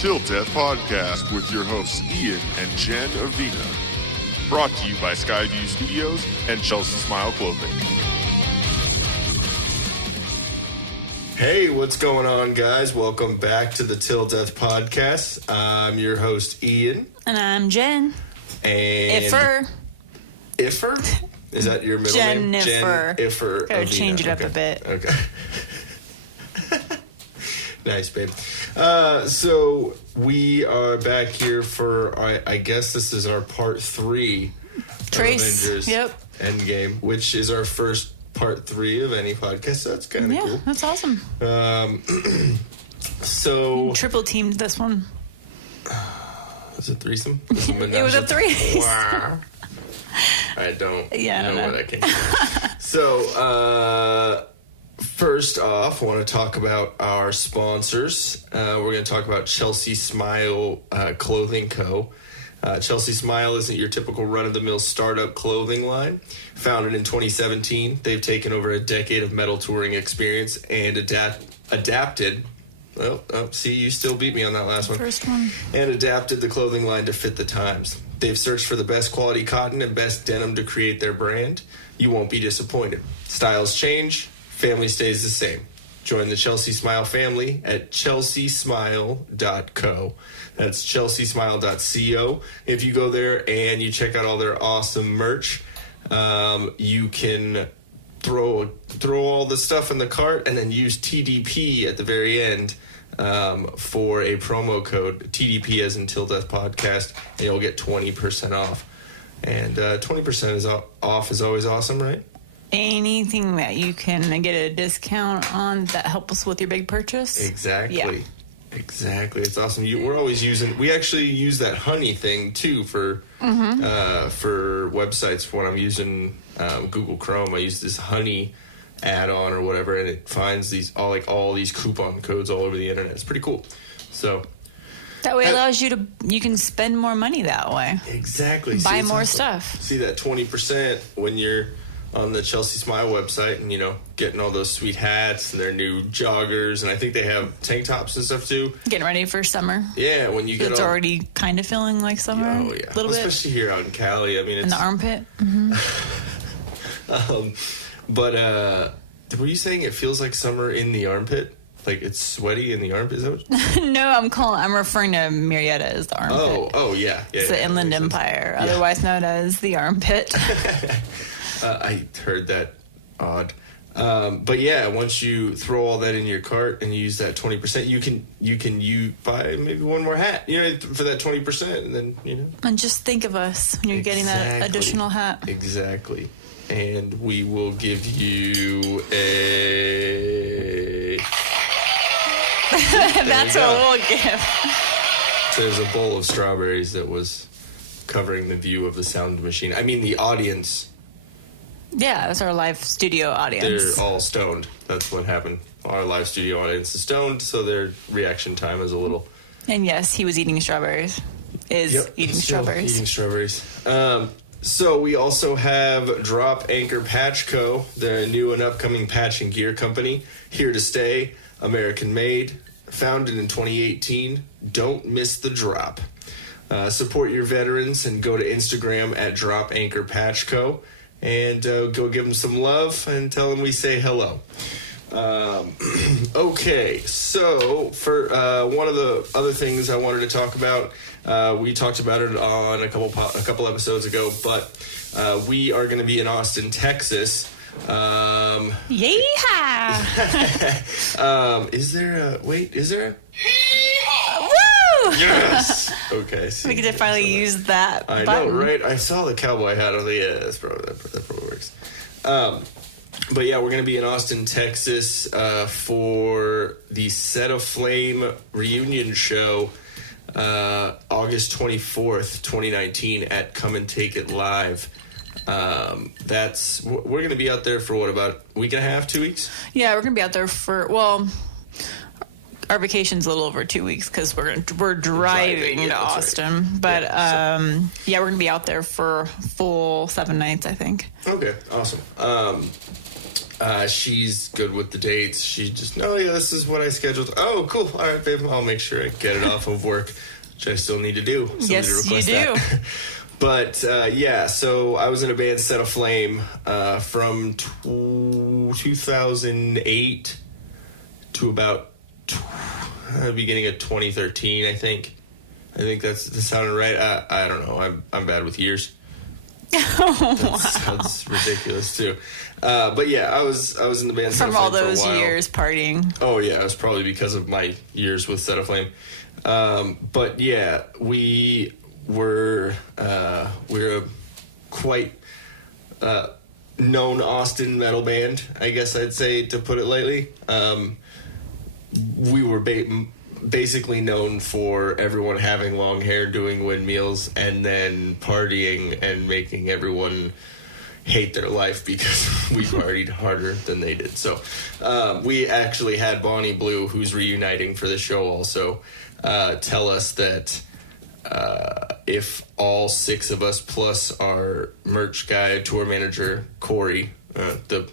Till Death Podcast with your hosts Ian and Jen Avina. Brought to you by Skyview Studios and Chelsea Smile Clothing. Hey, what's going on, guys? Welcome back to the Till Death Podcast. I'm your host, Ian. And I'm Jen. And Iffer? Is that your middle name? Jennifer. Iffer. Gotta change it up a bit. Okay. Nice, babe. So we are back here for, I guess this is our part 3 Trace. of Avengers Yep. Endgame, which is our first part 3 of any podcast. So that's kind of cool. Yeah, that's awesome. So Triple teamed this one. was it threesome? It was a threesome. Wow. I don't know what I can do. So, first off, I want to talk about our sponsors. We're going to talk about Chelsea Smile Clothing Co. Chelsea Smile isn't your typical run-of-the-mill startup clothing line. Founded in 2017, they've taken over a decade of metal touring experience and adapted. Well, see, you still beat me on that last one. First one. And adapted the clothing line to fit the times. They've searched for the best quality cotton and best denim to create their brand. You won't be disappointed. Styles change, family stays the same. Join the Chelsea Smile family at chelseasmile.co. That's chelseasmile.co. If you go there and you check out all their awesome merch, you can throw all the stuff in the cart and then use TDP at the very end for a promo code, TDP as in Till Death Podcast, and you'll get 20% off. And 20% off is always awesome, right? Anything that you can get a discount on that helps with your big purchase. Exactly. Yeah. Exactly. It's awesome. We actually use that honey thing too for websites. When I'm using Google Chrome, I use this honey add-on or whatever, and it finds all these coupon codes all over the internet. It's pretty cool. So that way allows you can spend more money that way. Exactly. Buy more stuff. See that 20% when you're on the Chelsea Smile website and, getting all those sweet hats and their new joggers. And I think they have tank tops and stuff too. Getting ready for summer. Yeah, when you get it's already kind of feeling like summer. Oh, yeah. A little bit. Especially here out in Cali. I mean, it's... In the armpit. Mm-hmm. But were you saying it feels like summer in the armpit? Like it's sweaty in the armpit? Is that what... No, I'm referring to Marietta as the armpit. Oh, yeah. It's the Inland Empire, otherwise known as the armpit. I heard that odd. But yeah, once you throw all that in your cart and you use that 20%, you can buy maybe one more hat, for that 20%, and then, And just think of us when you're getting that additional hat. Exactly. And we will give you a... That's what we'll give. So there's a bowl of strawberries that was covering the view of the sound machine. I mean, the audience... Yeah, that's our live studio audience. They're all stoned. That's what happened. Our live studio audience is stoned, so their reaction time is a little... And yes, he was eating strawberries. Eating strawberries. So we also have Drop Anchor Patch Co., the new and upcoming patch and gear company. Here to stay, American made, founded in 2018. Don't miss the drop. Support your veterans and go to Instagram at Drop Anchor Patch Co., and go give them some love and tell them we say hello. Okay, so for one of the other things I wanted to talk about, we talked about it on a couple episodes ago, but we are going to be in Austin, Texas. Yeehaw! Is there a... Woo! Yes! Okay. We get to finally use that I button. know, right? I saw the cowboy hat on the... Yeah, that probably works. But yeah, we're going to be in Austin, Texas for the Set Aflame reunion show August 24th, 2019 at Come and Take It Live. We're going to be out there for about a week and a half, 2 weeks? Yeah, we're going to be out there for, our vacation's a little over 2 weeks because we're driving to Austin. Right. But we're going to be out there for full 7 nights, I think. Okay, awesome. She's good with the dates. She just, oh yeah, this is what I scheduled. Oh, cool. All right, babe. I'll make sure I get it off of work, which I still need to do. Yes, you do. But yeah, so I was in a band, Set Aflame, from 2008 to about the beginning of 2013, I think. I think that's sounding right. I don't know. I'm bad with years. Wow. Sounds ridiculous too. But yeah, I was in the band From Set all Aflame those for a while. years partying. Oh yeah, it was probably because of my years with Set Aflame. But yeah, we're a quite known Austin metal band, I guess I'd say, to put it lightly. We were basically known for everyone having long hair, doing windmills, and then partying and making everyone hate their life because we partied harder than they did. So we actually had Bonnie Blue, who's reuniting for the show, also tell us that if all six of us plus our merch guy, tour manager, Corey, the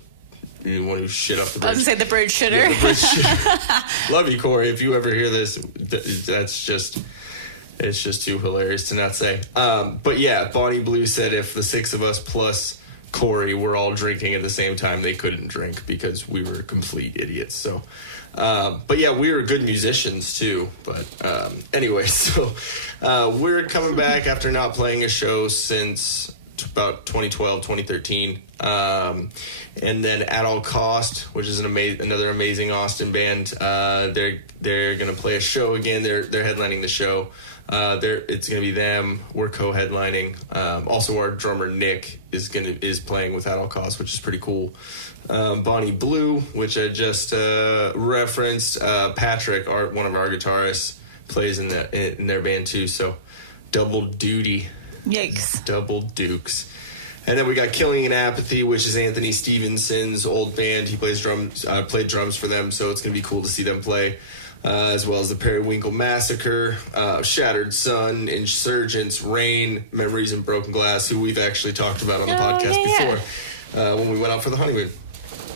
one who shit off the bridge. I was going to say the bridge shitter. Yeah, the bridge shitter. Love you, Corey. If you ever hear this, it's just too hilarious to not say. But yeah, Bonnie Blue said if the six of us plus Corey were all drinking at the same time, they couldn't drink because we were complete idiots. So, but yeah, we were good musicians too. But anyway, so we're coming back after not playing a show since about 2012, 2013. And then At All Cost, which is another amazing Austin band, they're gonna play a show again. They're headlining the show. It's gonna be them. We're co-headlining. Also, our drummer Nick is playing with At All Cost, which is pretty cool. Bonnie Blue, which I just referenced. Patrick, one of our guitarists, plays in their band too. So double duty. Yikes. Double dukes. And then we got Killing in Apathy, which is Anthony Stevenson's old band. He plays drums, played drums for them, so it's going to be cool to see them play. As well as the Periwinkle Massacre, Shattered Sun, Insurgents, Rain, Memories and Broken Glass, who we've actually talked about on the podcast before when we went out for the honeymoon.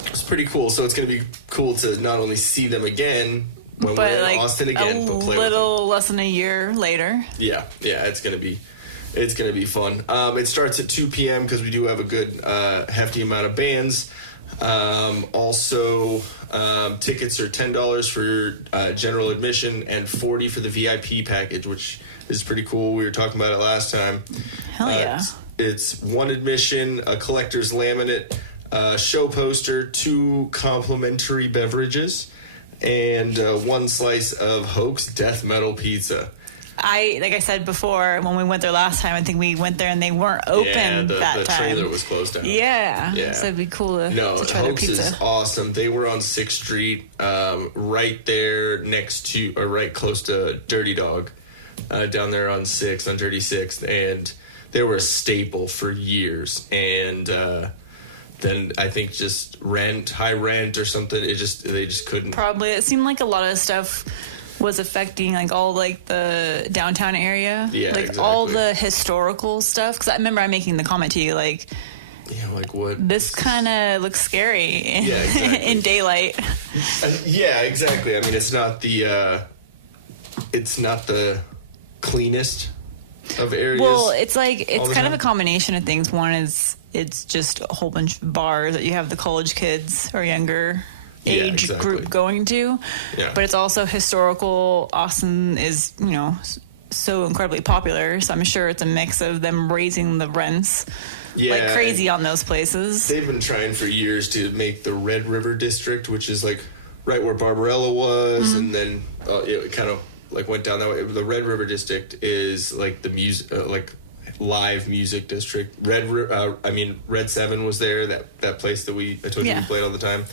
It's pretty cool. So it's going to be cool to not only see them again when we're in Austin again, but play with them. A little less than a year later. Yeah, it's going to be fun. It starts at 2 p.m. because we do have a good hefty amount of bands. Also, tickets are $10 for general admission and $40 for the VIP package, which is pretty cool. We were talking about it last time. Hell yeah. It's one admission, a collector's laminate, show poster, 2 complimentary beverages, and 1 slice of Hoax Death Metal Pizza. Like I said before, when we went there last time, I think we went there and they weren't open that the time. The trailer was closed down. Yeah. So it'd be cool to try their pizza. Hoax is awesome. They were on 6th Street, right there right close to Dirty Dog, down there on 6th, on Dirty 6th. And they were a staple for years. And then I think just high rent or something, they just couldn't. Probably. It seemed like a lot of stuff was affecting all the downtown area, exactly. All the historical stuff. Because I remember I making the comment to you what? This kind of looks scary in daylight. Yeah, exactly. I mean, it's not the cleanest of areas. Well, it's kind of a combination of things. One is it's just a whole bunch of bars that you have the college kids or younger age group going to, but it's also historical. Austin is so incredibly popular, so I'm sure it's a mix of them raising the rents like crazy on those places. They've been trying for years to make the Red River District, which is right where Barbarella was, and then it kind of went down that way. The Red River District is the music live music district. Red 7 was there, that place that I told you we played all the time.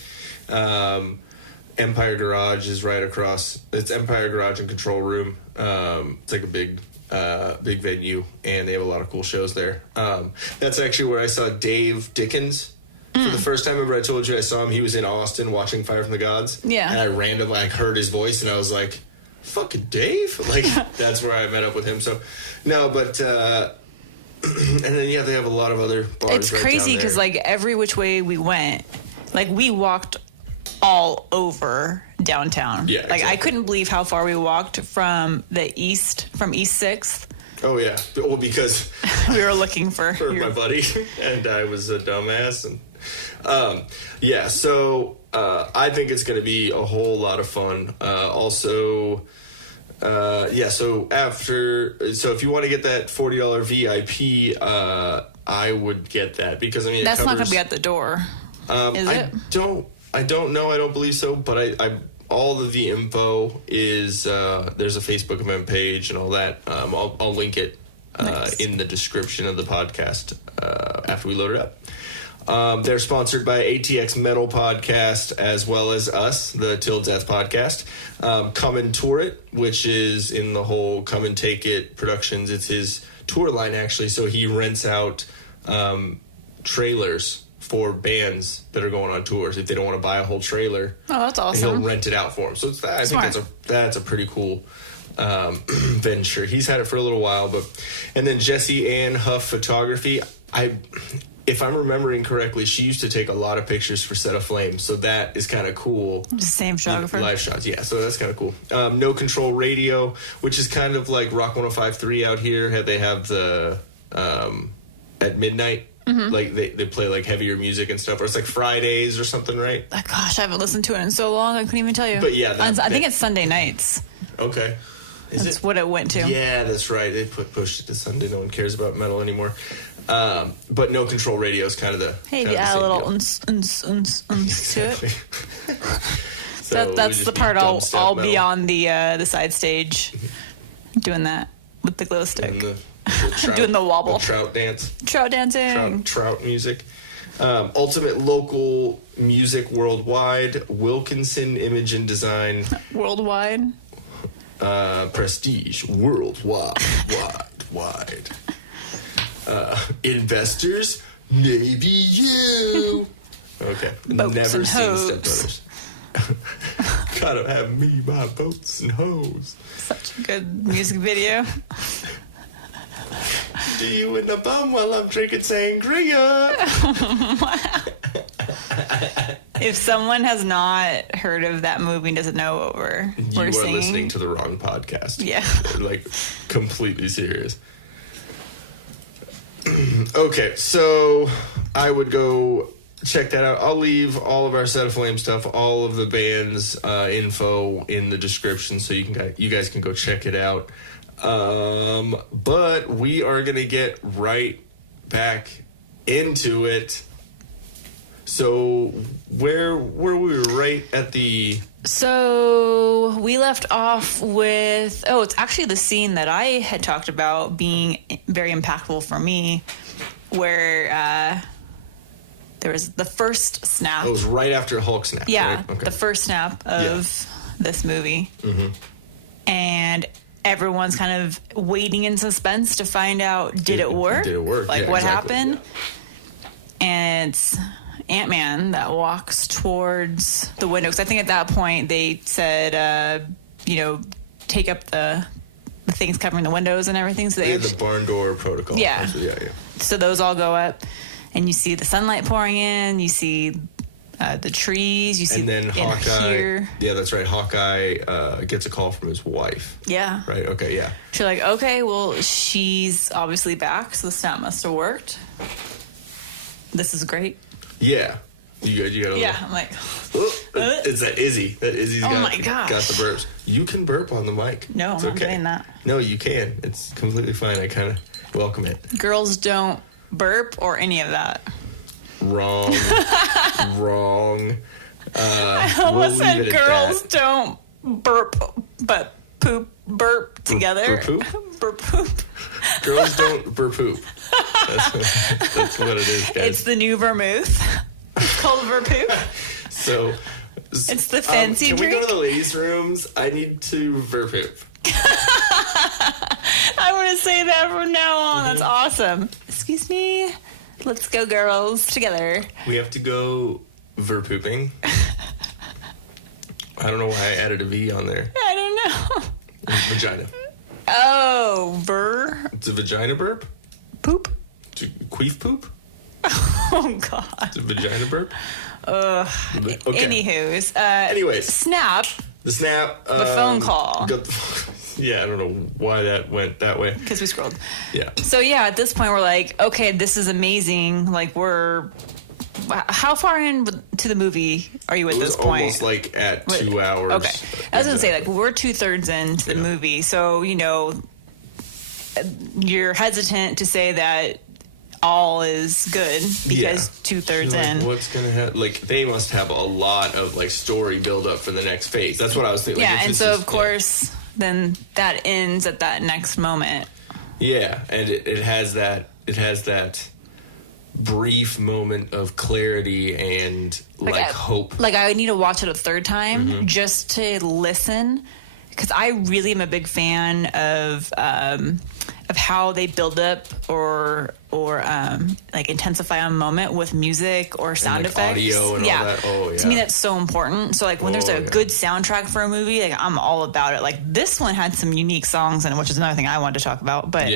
Empire Garage is right across. It's Empire Garage and Control Room. It's a big venue, and they have a lot of cool shows there. That's actually where I saw Dave Dickens for the first time. Remember I told you I saw him? He was in Austin watching Fire from the Gods. Yeah. And I randomly heard his voice, and I was like, fucking Dave? That's where I met up with him. So, no, but... and then, they have a lot of other bars. It's crazy because, every which way we went... Like, we walked all over downtown. Yeah, like, I couldn't believe how far we walked from East 6th. Oh, yeah. Well, because we were looking for my buddy, and I was a dumbass. And so I think it's going to be a whole lot of fun. So if you want to get that $40 VIP, I would get that, because I mean that's not going to be at the door. Is it? I don't know. I don't believe so. But I all of the info is there's a Facebook event page and all that. I'll link it in the description of the podcast after we load it up. They're sponsored by ATX Metal Podcast as well as us, the Till Death Podcast. Come and Tour It, which is in the whole Come and Take It Productions. It's his tour line, actually. So he rents out trailers for bands that are going on tours if they don't want to buy a whole trailer. Oh, that's awesome. And he'll rent it out for them. So I think that's a pretty cool venture. He's had it for a little while, and then Jessie Ann Huff Photography. If I'm remembering correctly, she used to take a lot of pictures for Set Aflame, so that is kind of cool. The same photographer. Live shots, yeah, so that's kind of cool. No Control Radio, which is kind of like Rock 105.3 out here. They have the at midnight. Mm-hmm. Like they play like heavier music and stuff, or it's like Fridays or something, right? Oh, gosh, I haven't listened to it in so long, I couldn't even tell you. But yeah, I think it's Sunday nights. Okay. That's what it went to. Yeah, that's right. They pushed it to Sunday. No one cares about metal anymore. But No Control Radio is kind of the a little uns to it. So that's the part I'll be on the side stage doing that with the glow stick. Trout, doing the wobble. The trout dance. Trout dancing. Trout music. Ultimate Local Music Worldwide. Wilkinson Image and Design. Worldwide. Prestige. Worldwide. Wide. Investors. Maybe you. Okay. Boats Never and seen hoes. Step Brothers. Gotta have me, my boats and hoes. Such a good music video. Do you in the bum while I'm drinking sangria? If someone has not heard of that movie and doesn't know what we're singing, singing, listening to the wrong podcast. Yeah. Like, completely serious. Okay, so I would go check that out. I'll leave all of our Set of Flame stuff, all of the band's info in the description, so you guys can go check it out. But we are gonna get right back into it. So where were we? Right at the... So we left off with... Oh, it's actually the scene that I had talked about being very impactful for me, where there was the first snap. It was right after Hulk snap. Yeah, right? Okay. the first snap of this movie. Mm-hmm. And everyone's kind of waiting in suspense to find out, did it work? Did it work? Like, yeah, what exactly. happened? Yeah. And it's Ant-Man that walks towards the window. Because I think at that point they said, take up the things covering the windows and everything. So they the barn door protocol. Yeah. Yeah. So those all go up, and you see the sunlight pouring in. You see the trees. You see, and then Hawkeye. Here. Yeah, that's right. Hawkeye gets a call from his wife. Yeah. Right. Okay. Yeah. She's like, okay, well, she's obviously back, so the snap must have worked. This is great. Yeah. You got. Yeah. I'm like. It's that Izzy. That Izzy's got my gosh. got the burps. You can burp on the mic. No, it's I'm okay. not doing that. No, you can. It's completely fine. I kind of welcome it. Girls don't burp or any of that. Wrong. Wrong. I almost said girls don't burp, but burp together. Burp poop? Girls don't burp poop. That's what it is, guys. It's the new vermouth. It's called verpoop. So... It's the fancy drink. Can we go to the ladies' rooms? I need to verpoop. I'm going to say that from now on. That's awesome. Excuse me. Let's go, girls, together. We have to go verpooping. I don't know why I added a V on there. I don't know. Vagina. Oh, ver. It's a vagina burp? Poop? Queef poop? Oh, God. It's a vagina burp? Anywho's. Anyways. Snap. The snap. The phone call. Yeah, I don't know why that went that way. Because we scrolled. Yeah. So yeah, at this point we're like, okay, this is amazing. Like how far into the movie are you at this point? Almost like at 2 hours. Okay. I was going to say, like, we're 2/3 into the movie. So, you're hesitant to say that all is good because 2/3 in. What's going to happen? Like, they must have a lot of, like, story build up for the next phase. That's what I was thinking. Yeah, and so, of course, then that ends at that next moment. Yeah, and it has that brief moment of clarity and hope. Like I need to watch it a third time just to listen, because I really am a big fan of how they build up or like intensify a moment with music or sound effects. Audio and all that. Oh, yeah. To me, that's so important. So like when there's a good soundtrack for a movie, like I'm all about it. Like this one had some unique songs in it, which is another thing I wanted to talk about. But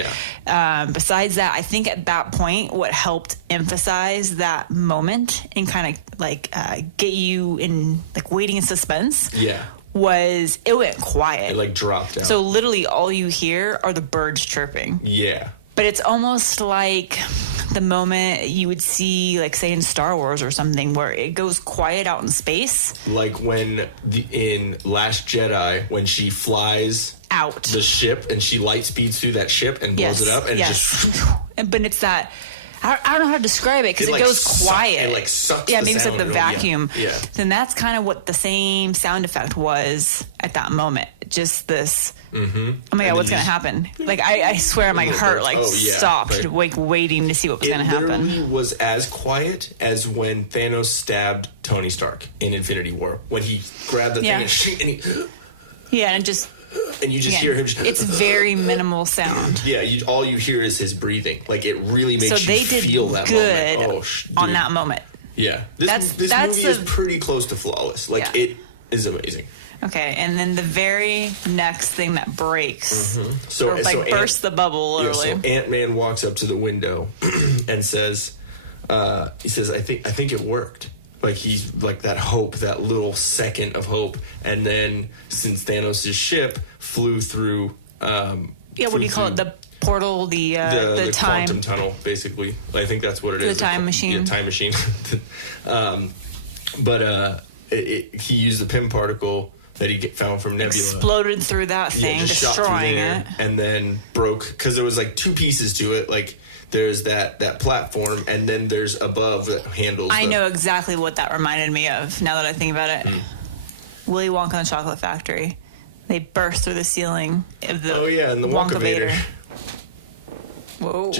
besides that, I think at that point, what helped emphasize that moment and kind of like get you in like waiting in suspense. Yeah. Was it went quiet. It like dropped out. So literally all you hear are the birds chirping. Yeah. But it's almost like the moment you would see, like, say, in Star Wars or something, where it goes quiet out in space. Like when in Last Jedi, when she flies out the ship and she light speeds through that ship and blows it up, and it just. But it's that. I don't know how to describe it because it goes quiet. It like sucks. Yeah, maybe it's like the vacuum. Yeah. Then that's kind of what the same sound effect was at that moment. Just this. Mm-hmm. Oh my God, what's gonna happen? Like I swear, my heart stopped, like waiting to see what was gonna happen. It literally was as quiet as when Thanos stabbed Tony Stark in Infinity War when he grabbed the thing and he. Yeah, and just. And you just hear him. It's very minimal sound. Yeah, all you hear is his breathing. Like it really makes you feel that moment. Good on that moment. Yeah, this movie is pretty close to flawless. Like it is amazing. Okay, and then the very next thing that breaks, bursts the bubble, literally. So Ant-Man walks up to the window and says, "He says, I think it worked." Like he's like that hope, that little second of hope, and then since Thanos' ship flew through, what do you call it? The portal, the time quantum tunnel, basically. I think that's what it is. The time machine. Yeah, time machine. He used the Pym particle that he found from Nebula. Exploded through that thing, destroying it, and then broke because there was like two pieces to it, like. There's that platform, and then there's above that handles. I know exactly what that reminded me of. Now that I think about it, Willy Wonka and the Chocolate Factory. They burst through the ceiling of the and the Wonka Vader. Whoa!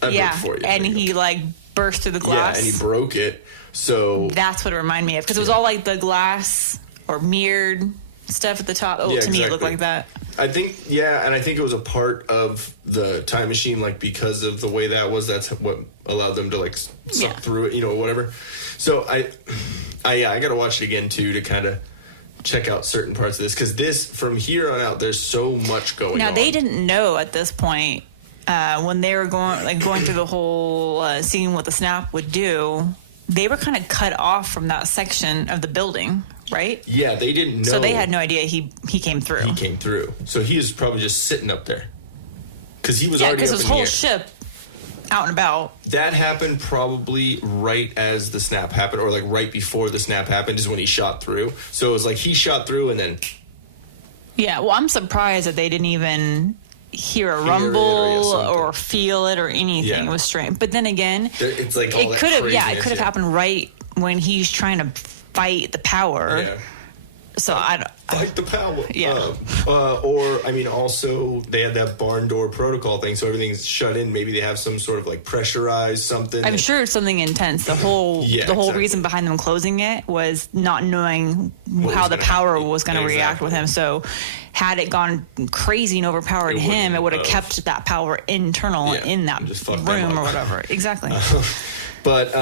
For you, and he like burst through the glass. Yeah, and he broke it. So that's what it reminded me of because it was all like the glass or mirrored stuff at the top. To me, it looked like that. I think, and I think it was a part of the time machine, like, because of the way that was, that's what allowed them to, like, suck through it, whatever. So, I gotta watch it again, too, to kind of check out certain parts of this, because this, from here on out, there's so much going on. Now, they didn't know at this point, when they were going through the whole seeing what the snap would do, they were kind of cut off from that section of the building. Right? Yeah, they didn't know. So they had no idea he came through. He came through. So he was probably just sitting up there. Because he was already up in the air. because his whole ship out and about. That happened probably right as the snap happened, or like right before the snap happened is when he shot through. So it was like he shot through and then... Yeah, well, I'm surprised that they didn't even hear a rumble or feel it or anything. Yeah. It was strange. But then again, it's like all it could have happened right when he's trying to fight the power. Yeah. So fight the power. Yeah. Also they had that barn door protocol thing, so everything's shut in. Maybe they have some sort of like pressurized something. I'm sure it's something intense. The whole reason behind them closing it was not knowing how the power was going to react with him. So had it gone crazy and overpowered him, it would have kept that power internal in that room or whatever. Exactly. But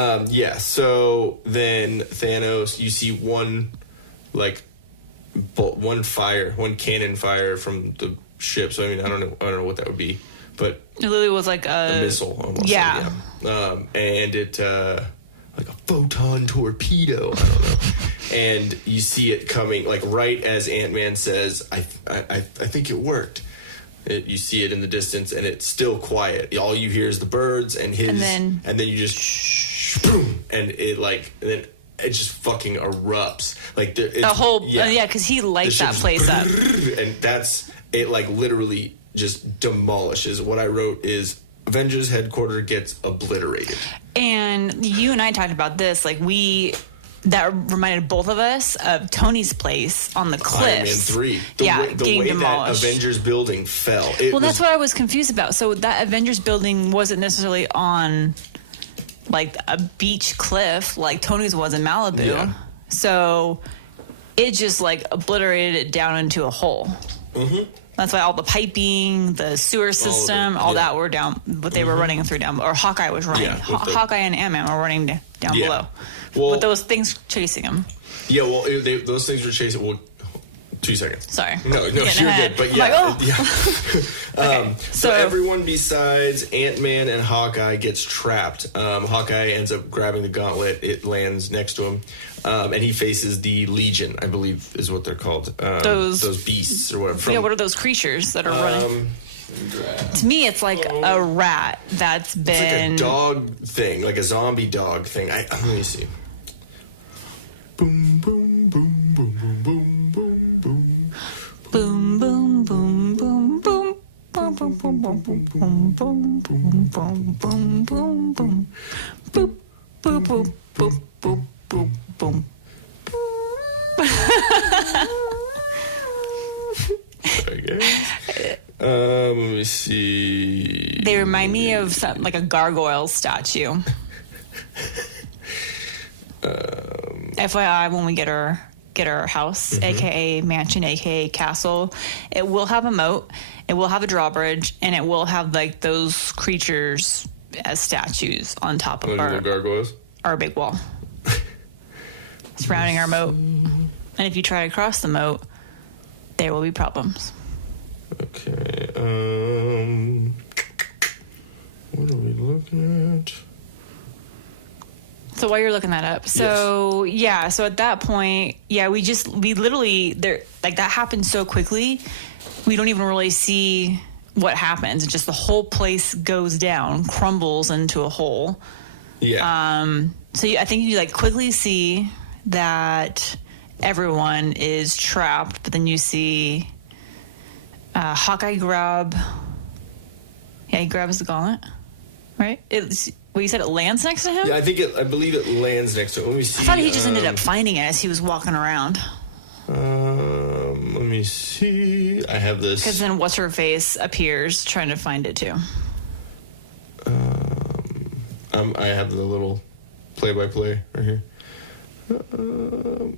so then Thanos, you see one cannon fire from the ship. So I mean, I don't know what that would be, but it literally was like a missile almost. Yeah. And it like a photon torpedo. I don't know. And you see it coming, like right as Ant-Man says, I think it worked. You see it in the distance, and it's still quiet. All you hear is the birds and his, and then you just boom, and then it just fucking erupts. Like the whole because he lights that place up, and that's it. Like literally just demolishes. What I wrote is Avengers headquarters gets obliterated. And you and I talked about this. Like that reminded both of us of Tony's place on the cliffs. Iron Man 3. The way demolished. That Avengers building fell. That's what I was confused about. So that Avengers building wasn't necessarily on like a beach cliff like Tony's was in Malibu. Yeah. So it just like obliterated it down into a hole. Mm-hmm. That's why all the piping, the sewer system, all that were down, but they were running through down, or Hawkeye was running. Yeah, Hawkeye and Ant-Man were running down below. Well, with those things chasing him. Yeah, well, those things were chasing. Well, 2 seconds. Sorry. No, you're good. But okay. So everyone besides Ant-Man and Hawkeye gets trapped. Hawkeye ends up grabbing the gauntlet. It lands next to him. And he faces the Legion, I believe is what they're called. Those beasts or whatever. What are those creatures that are running? To me, it's like a rat that's been... It's like a dog thing, like a zombie dog thing. Let me see. Boom, boom, boom, boom, boom, boom, boom, boom. Boom, boom, boom, boom, boom. Boom, boom, boom, boom, boom, boom, boom, boom, boom, boom, boom, boom. Boop, boop, boop, boop, boop, boop, boom. Okay. Let me see. They remind me of something like a gargoyle statue. FYI, when we get our house, aka mansion, aka castle, it will have a moat, it will have a drawbridge, and it will have like those creatures as statues on top of our gargoyles, our big wall surrounding our moat. And if you try to cross the moat, there will be problems. Okay. What are we looking at? So while you're looking that up, so at that point, we literally there like that happened so quickly, we don't even really see what happens. It's just the whole place goes down, crumbles into a hole. Yeah. So I think you like quickly see that everyone is trapped, but then you see Hawkeye he grabs the gauntlet, right? You said it lands next to him? Yeah, I believe it lands next to him. Let me see. I thought he just ended up finding it as he was walking around. Let me see. I have this. Because then What's-Her-Face appears trying to find it too. I have the little play-by-play right here. The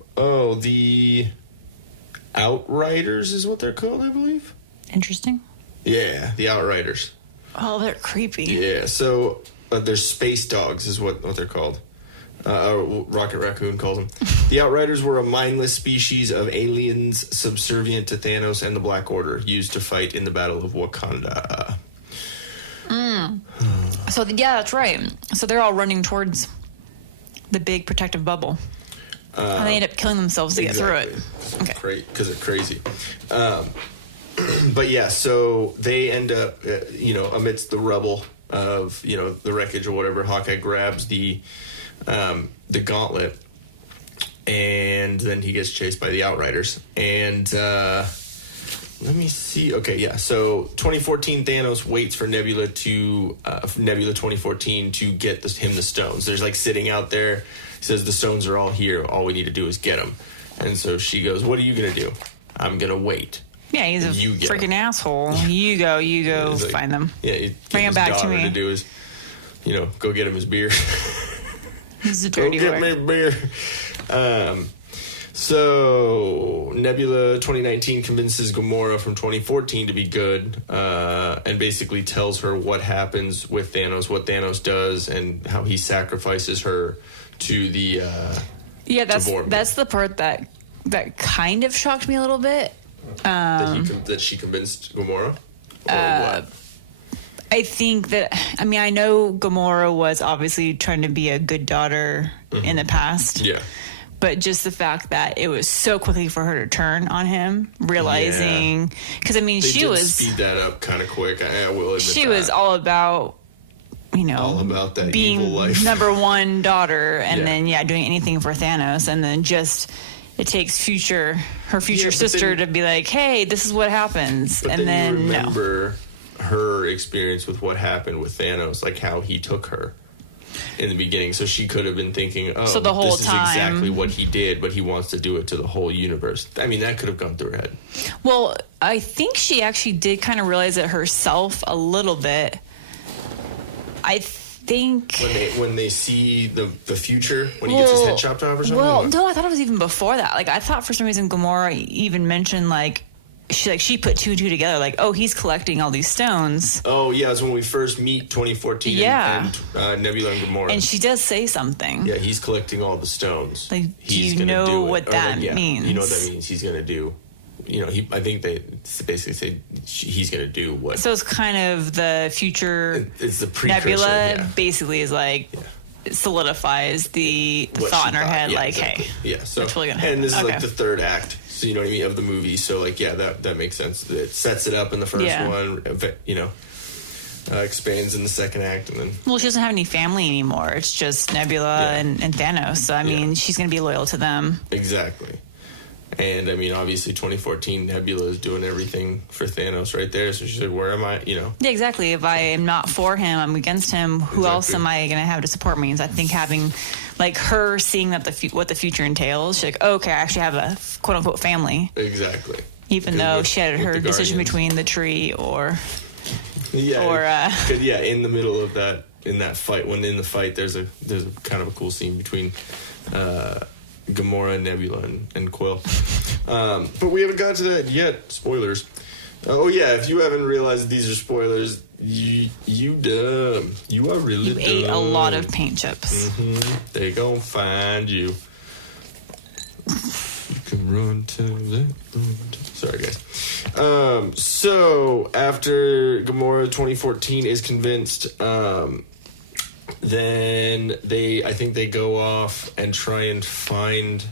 Outriders is what they're called, I believe. Interesting. Yeah, the Outriders. Oh, they're creepy. Yeah, so they're space dogs is what they're called. Rocket Raccoon calls them. The Outriders were a mindless species of aliens subservient to Thanos and the Black Order, used to fight in the Battle of Wakanda. So, that's right. So they're all running towards the big protective bubble. And they end up killing themselves to get through it. Okay. Because they're crazy. But yeah, so they end up, amidst the rubble of, the wreckage or whatever, Hawkeye grabs the gauntlet, and then he gets chased by the Outriders. And let me see. Okay, yeah. So 2014, Thanos waits for Nebula 2014 to get him the stones. There's like sitting out there. He says the stones are all here. All we need to do is get them. And so she goes, "What are you gonna do?" "I'm gonna wait." Yeah, he's a freaking asshole. You go find them. Yeah, bring him back to me. To do is, go get him his beer. He's a dirty boy. Go get me beer. So Nebula 2019 convinces Gamora from 2014 to be good, and basically tells her what happens with Thanos, what Thanos does, and how he sacrifices her to the. That's the part that kind of shocked me a little bit. That she convinced Gamora? Or what? I think that, I know Gamora was obviously trying to be a good daughter in the past. Yeah. But just the fact that it was so quickly for her to turn on him, realizing, because she was speed that up kind of quick. I will admit she was all about, all about that being evil life. number one daughter, and then doing anything for Thanos, and then just it takes her future sister to be like, hey, this is what happens, but and then you remember her experience with what happened with Thanos, like how he took her in the beginning, so she could have been thinking, so the whole this is exactly what he did, but he wants to do it to the whole universe. That could have gone through her head. Well, I think she actually did kind of realize it herself a little bit. I think when they see the future, when he gets his head chopped off or something. Well, no, I thought it was even before that. Like, I thought for some reason Gamora even mentioned she put two and two together, like, oh, he's collecting all these stones. Oh, yeah, it's when we first meet 2014 and Nebula and Gamora. And she does say something. Yeah, he's collecting all the stones. Like, he's do you know what that means? You know what that means. He's going to do, I think they basically say he's going to do what. So it's kind of the future. It's the precursor. Nebula basically is like, solidifies the thought in her head, exactly. hey, yeah, so it's really going to happen. And this is like the third act. So you know what I mean, of the movie. So that makes sense. It sets it up in the first one, expands in the second act, and then. Well, she doesn't have any family anymore. It's just Nebula and Thanos. So she's going to be loyal to them. Exactly. And obviously 2014, Nebula is doing everything for Thanos right there. So she said, where am I? Yeah, exactly. If I am not for him, I'm against him. Who else am I going to have to support me? And I think having, her seeing that what the future entails, she's like, oh, okay, I actually have a quote unquote family. Exactly. Even though she had her decision between the tree or. In the middle of that, in that fight, when in the fight, there's a kind of a cool scene between. Gamora, Nebula, and Quill. But we haven't got to that yet. Spoilers. If you haven't realized these are spoilers, you dumb. You are really dumb. You ate a lot of paint chips. They gonna find you. You can run to that. Sorry, guys. So, after Gamora 2014 is convinced... then I think they go off and try and find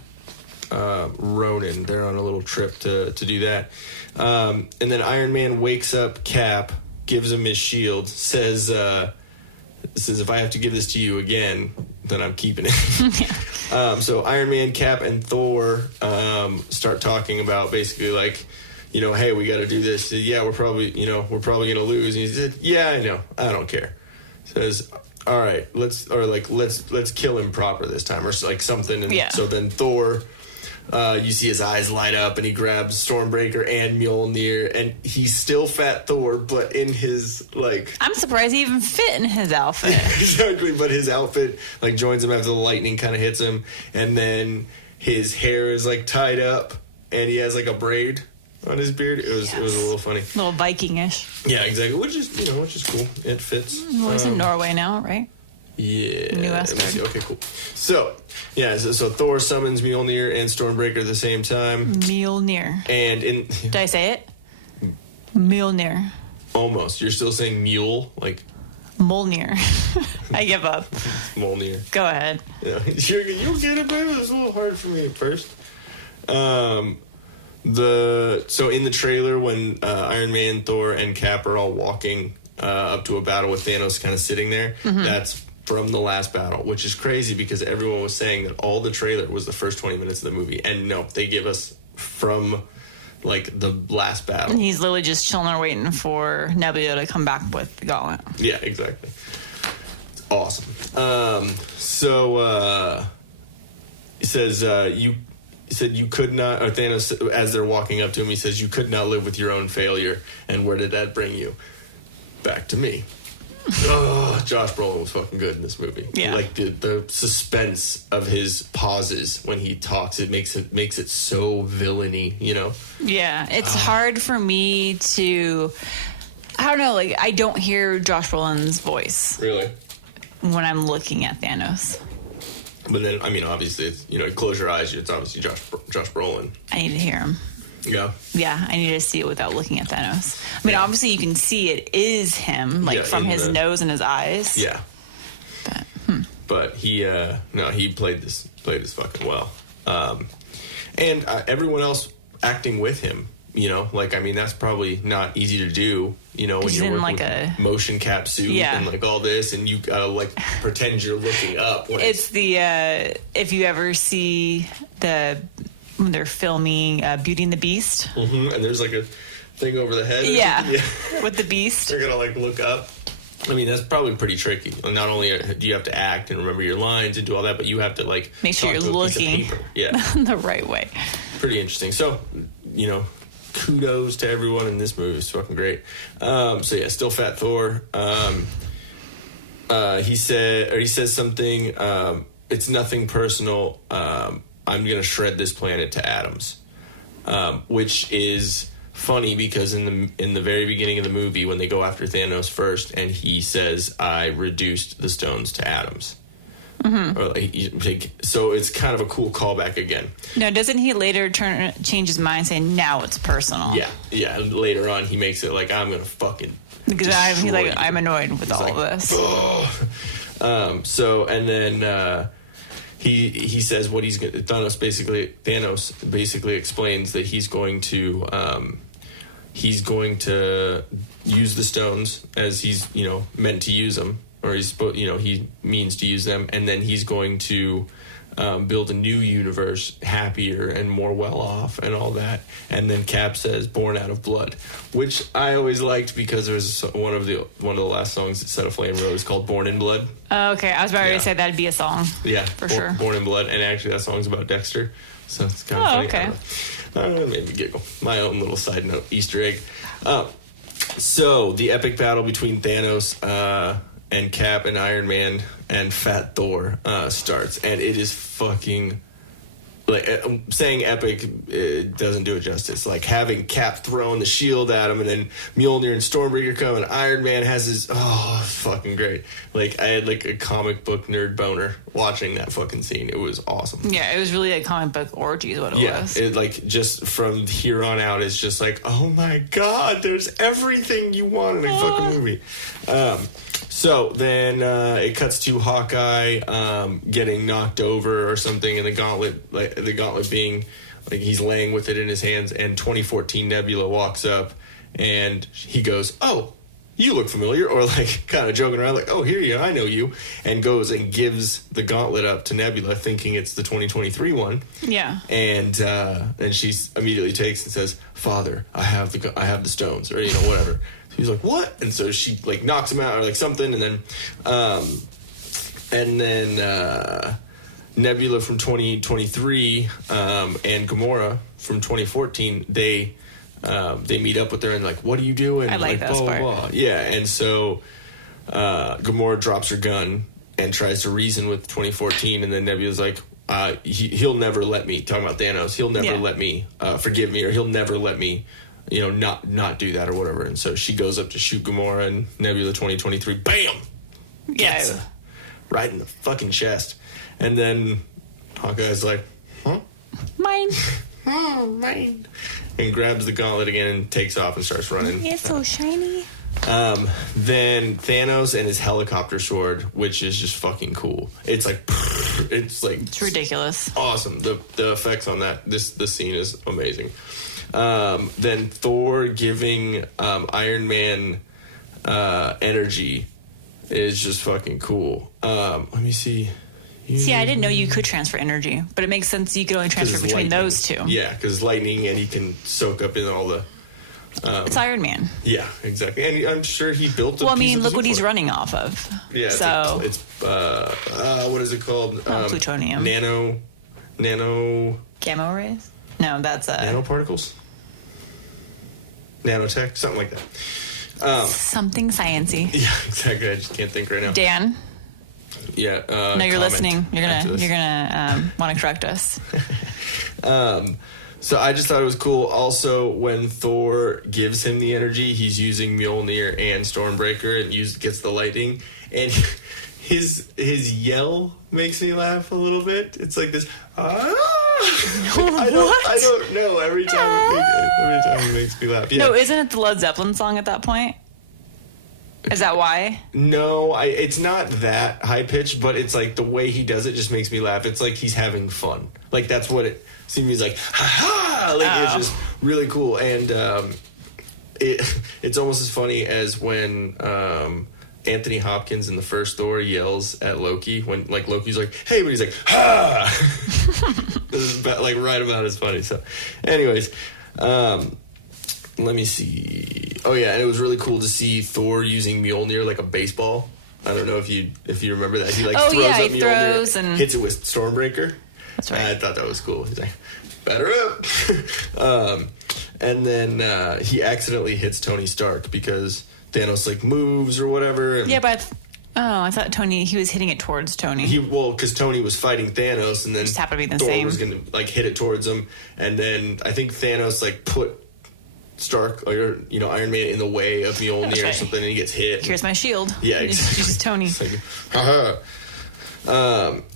Ronan. They're on a little trip to do that. And then Iron Man wakes up Cap, gives him his shield, says if I have to give this to you again, then I'm keeping it. So Iron Man, Cap, and Thor start talking about basically hey, we got to do this. Yeah, we're probably going to lose. And he said, yeah, I know. I don't care. Says, all right, let's kill him proper this time, or something. And so then Thor, you see his eyes light up, and he grabs Stormbreaker and Mjolnir, and he's still Fat Thor, but in his I'm surprised he even fit in his outfit. Exactly, but his outfit joins him after the lightning kind of hits him, and then his hair is tied up, and he has a braid on his beard. It was a little funny, a little Viking-ish. Yeah, exactly. Which is cool. It fits. Well, he's in Norway now, right? Yeah. New Asgard. Okay, cool. So Thor summons Mjolnir and Stormbreaker at the same time. Mjolnir. And did I say it? Mjolnir. Almost. You're still saying mule, Mjolnir. I give up. Mjolnir. Go ahead. Yeah, you'll get it, baby. It was a little hard for me at first. So in the trailer, when Iron Man, Thor, and Cap are all walking up to a battle with Thanos kind of sitting there, that's from the last battle, which is crazy because everyone was saying that all the trailer was the first 20 minutes of the movie, and no, they give us from the last battle. And he's literally just chilling there waiting for Nebula to come back with the gauntlet. Yeah, exactly. It's awesome. He says He said you could not, or Thanos, as they're walking up to him, he says, you could not live with your own failure. And where did that bring you? Back to me. Josh Brolin was fucking good in this movie. Yeah. The suspense of his pauses when he talks, it makes it so villainy, Yeah, it's hard for me to, I don't know, I don't hear Josh Brolin's voice. Really? When I'm looking at Thanos. But then, obviously, it's, close your eyes, it's obviously Josh Brolin. I need to hear him. Yeah, I need to see it without looking at Thanos. I mean, obviously you can see it is him, like from his nose and his eyes. Yeah. But he played this fucking well. And everyone else acting with him, you know, like, I mean, that's probably not easy to do, you know, when you're working like a motion cap suit and like all this, and you gotta like pretend you're looking up. It's the if you ever see when they're filming Beauty and the Beast, and there's like a thing over the head, with the Beast, they're gonna like look up. I mean, that's probably pretty tricky. Not only do you have to act and remember your lines and do all that, but you have to like make sure you're looking the right way. Pretty interesting. So, you know, kudos to everyone in this movie. It's fucking great. Still Fat Thor. He says something. It's nothing personal. I'm gonna shred this planet to atoms, which is funny because in the very beginning of the movie, when they go after Thanos first, and he says, "I reduced the stones to atoms." Or so it's kind of a cool callback again. No, doesn't he later change his mind, saying now it's personal? Yeah. Later on, he makes it like, I'm gonna fucking because he's like, I'm annoyed with all of this. So and then he says what he's gonna. Thanos basically explains that he's going to use the stones as he's meant to use them. Or he means to use them, and then he's going to build a new universe, happier and more well off, and all that. And then Cap says, "Born out of blood," which I always liked because there's one of the last songs that Set Aflame wrote is called "Born in Blood." Oh, okay, I was about to say that'd be a song. Yeah, for sure. Born in Blood, and actually that song's about Dexter, so it's kind of funny. Okay. It made me giggle. My own little side note, Easter egg. So the epic battle between Thanos and Cap and Iron Man and Fat Thor starts, and it is fucking like saying epic. It doesn't do it justice. Like having Cap throwing the shield at him, and then Mjolnir and Stormbreaker come, and Iron Man has his fucking great. Like I had like a comic book nerd boner watching that fucking scene. It was awesome. Yeah, it was really a comic book orgy is what it was. It like just from here on out, it's just like, oh my god, there's everything you want in a fucking movie. So then it cuts to Hawkeye getting knocked over or something, and the gauntlet being like he's laying with it in his hands, and 2014 Nebula walks up and he goes, "Oh, you look familiar," or like kind of joking around like, "Oh, here you are, I know you," and goes and gives the gauntlet up to Nebula, thinking it's the 2023 one. Yeah. And then she immediately takes and says, "Father, I have the stones," or whatever. He's like, "What?" And so she like knocks him out or like something, and then Nebula from 2023 and Gamora from 2014, they meet up with her and like, "What are you doing?" I like that part. Blah. Yeah, and so Gamora drops her gun and tries to reason with 2014, and then Nebula's like, he'll never let me, talking about Thanos, he'll never let me forgive me, or he'll never let me not do that or whatever. And so she goes up to shoot Gamora, and Nebula 2023, bam! Gets her right in the fucking chest. And then Hawkeye's like, "Huh? Mine." Mine. And grabs the gauntlet again and takes off and starts running. It's so shiny. Then Thanos and his helicopter sword, which is just fucking cool. It's ridiculous. Awesome. The effects on that, the scene is amazing. Then Thor giving Iron Man energy is just fucking cool. Let me see. I didn't know you could transfer energy, but it makes sense you could only transfer between those two. Yeah, because lightning, and he can soak up in all the... it's Iron Man. Yeah, exactly. And I'm sure he built look what he's running off of. Yeah, so... It's what is it called? Plutonium. Nano... Gamma rays? No, that's... Nanoparticles? Nanotech? Something like that. Something sciencey. Yeah, exactly. I just can't think right now. Dan? Yeah. No, you're listening. You're gonna want to correct us. So I just thought it was cool. Also, when Thor gives him the energy, he's using Mjolnir and Stormbreaker and gets the lightning. And his yell makes me laugh a little bit. It's like this, I don't know. Every time it makes me laugh. Yeah. No, isn't it the Led Zeppelin song at that point? Is that why? No, it's not that high pitched, but it's like the way he does it just makes me laugh. It's like he's having fun. Like that's what it seems. He's like, ha ha! Like it's just really cool, and it's almost as funny as when Anthony Hopkins in the first Thor yells at Loki when like Loki's like, hey, but he's like, ha! This is like right about as funny. So, anyways. Let me see. Oh yeah, and it was really cool to see Thor using Mjolnir like a baseball. I don't know if you remember that. He like throws up Mjolnir, and hits it with Stormbreaker. That's right. I thought that was cool. He's like, batter up. And then he accidentally hits Tony Stark because Thanos like moves or whatever. And yeah, but I thought he was hitting it towards Tony. Because Tony was fighting Thanos, and then just happened to be the Thor same. was gonna like hit it towards him, and then I think Thanos like put Stark or Iron Man in the way of Mjolnir or something, and he gets hit. Here's my shield. Yeah, exactly. It's just Tony. It's like, haha.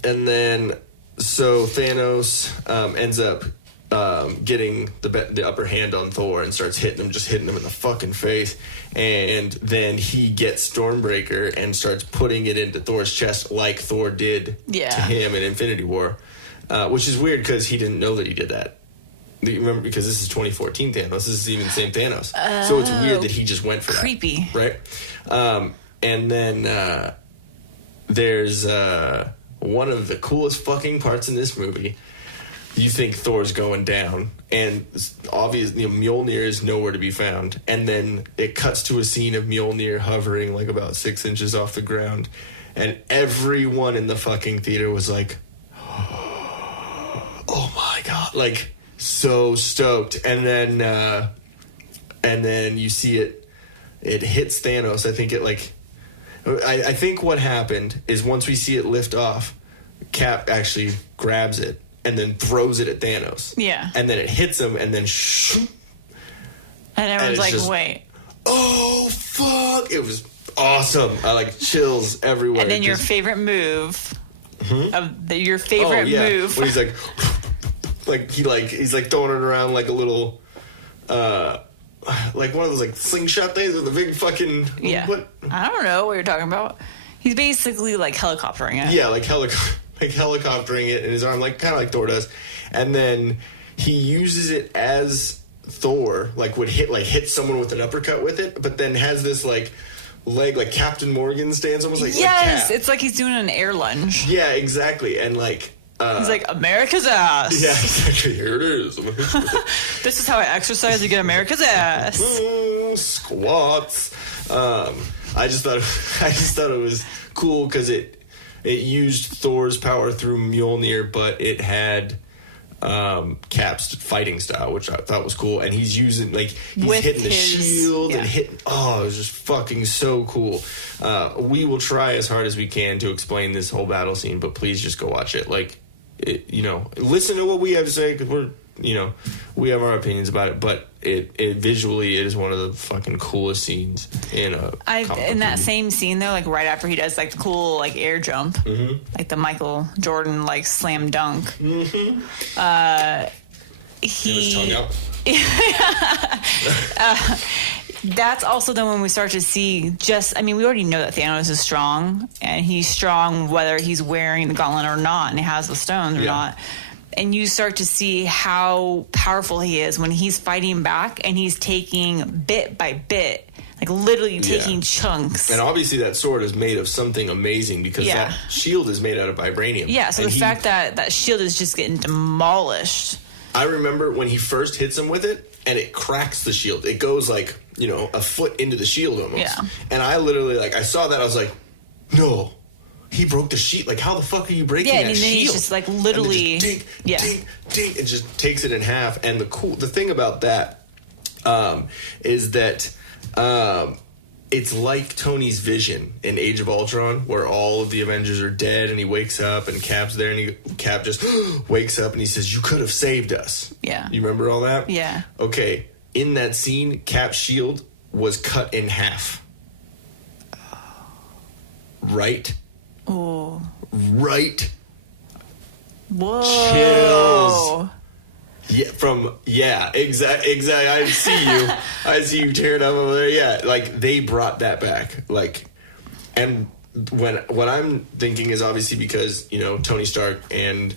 And then so Thanos ends up getting the upper hand on Thor and starts hitting him in the fucking face. And then he gets Stormbreaker and starts putting it into Thor's chest like Thor did to him in Infinity War, which is weird because he didn't know that he did that. Remember, because this is 2014 Thanos. This is even the same Thanos. So it's weird that he just went for creepy. That. Right? And then there's one of the coolest fucking parts in this movie. You think Thor's going down, and obviously Mjolnir is nowhere to be found. And then it cuts to a scene of Mjolnir hovering like about 6 inches off the ground. And everyone in the fucking theater was like, oh my God. Like, so stoked. And then you see it hits Thanos. I think what happened is once we see it lift off, Cap actually grabs it and then throws it at Thanos. Yeah. And then it hits him and then and everyone's like, wait. Oh fuck. It was awesome. I like chills everywhere. And then your favorite move your favorite move. When he's like he's like throwing it around like a little like one of those like slingshot things with a big fucking what? I don't know what you're talking about. He's basically like helicoptering it. Yeah, like helicoptering it in his arm, like kind of like Thor does, and then he uses it as Thor would hit someone with an uppercut with it, but then has this like leg like Captain Morgan stance almost like yes, it's like he's doing an air lunge. Yeah, exactly, and like. He's like, America's ass. Yeah, exactly. Here it is. This is how I exercise to get America's ass. Squats. I just thought it was cool because it used Thor's power through Mjolnir, but it had Cap's fighting style, which I thought was cool. And he's using he's hitting the shield and hitting. Oh, it was just fucking so cool. We will try as hard as we can to explain this whole battle scene, but please just go watch it. Listen to what we have to say because we have our opinions about it, but it visually it is one of the fucking coolest scenes in that same scene though, like right after he does like the cool like air jump, like the Michael Jordan like slam dunk. Mm-hmm. His tongue out. That's also then when we start to see we already know that Thanos is strong, and he's strong whether he's wearing the gauntlet or not, and he has the stones or not. And you start to see how powerful he is when he's fighting back, and he's taking bit by bit, like literally taking chunks. And obviously that sword is made of something amazing because that shield is made out of vibranium. Yeah, so the fact that shield is just getting demolished. I remember when he first hits him with it, and it cracks the shield. It goes like, a foot into the shield almost. Yeah. And I literally, I saw that, I was like, no. He broke the sheet. Like, how the fuck are you breaking that shield? Yeah, and then he's just literally... Ding, ding, and just takes it in half. And the thing about that is that it's like Tony's vision in Age of Ultron, where all of the Avengers are dead, and he wakes up, and Cap's there, and Cap just wakes up, and he says, you could have saved us. Yeah. You remember all that? Yeah. Okay, in that scene, Cap's shield was cut in half. Right? Oh. Right? Whoa. Chills. Exactly. I see you tearing up over there. Yeah, like they brought that back. Like, and what I'm thinking is obviously because Tony Stark and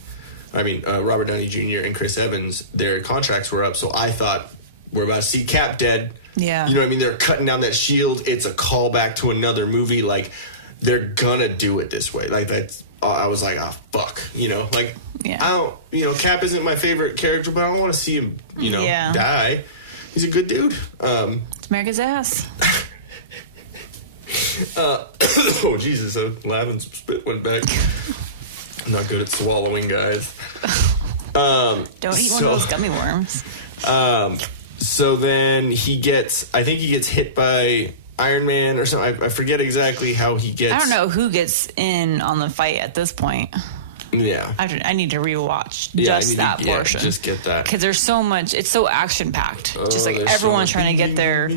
Robert Downey Jr. and Chris Evans, their contracts were up, so I thought we're about to see Cap dead. Yeah. You know what I mean? They're cutting down that shield. It's a callback to another movie. Like, they're gonna do it this way. Like, that's... I was like, oh, fuck. Like, I don't... Cap isn't my favorite character, but I don't want to see him, die. He's a good dude. It's America's ass. Oh, Jesus. Lavin's spit went back. I'm not good at swallowing, guys. Don't eat one of those gummy worms. So then I think he gets hit by Iron Man or something. I forget exactly how he gets. I don't know who gets in on the fight at this point. Yeah. I need to rewatch that portion. Just get that. Because there's so much, it's so action packed. Just like everyone's trying to get their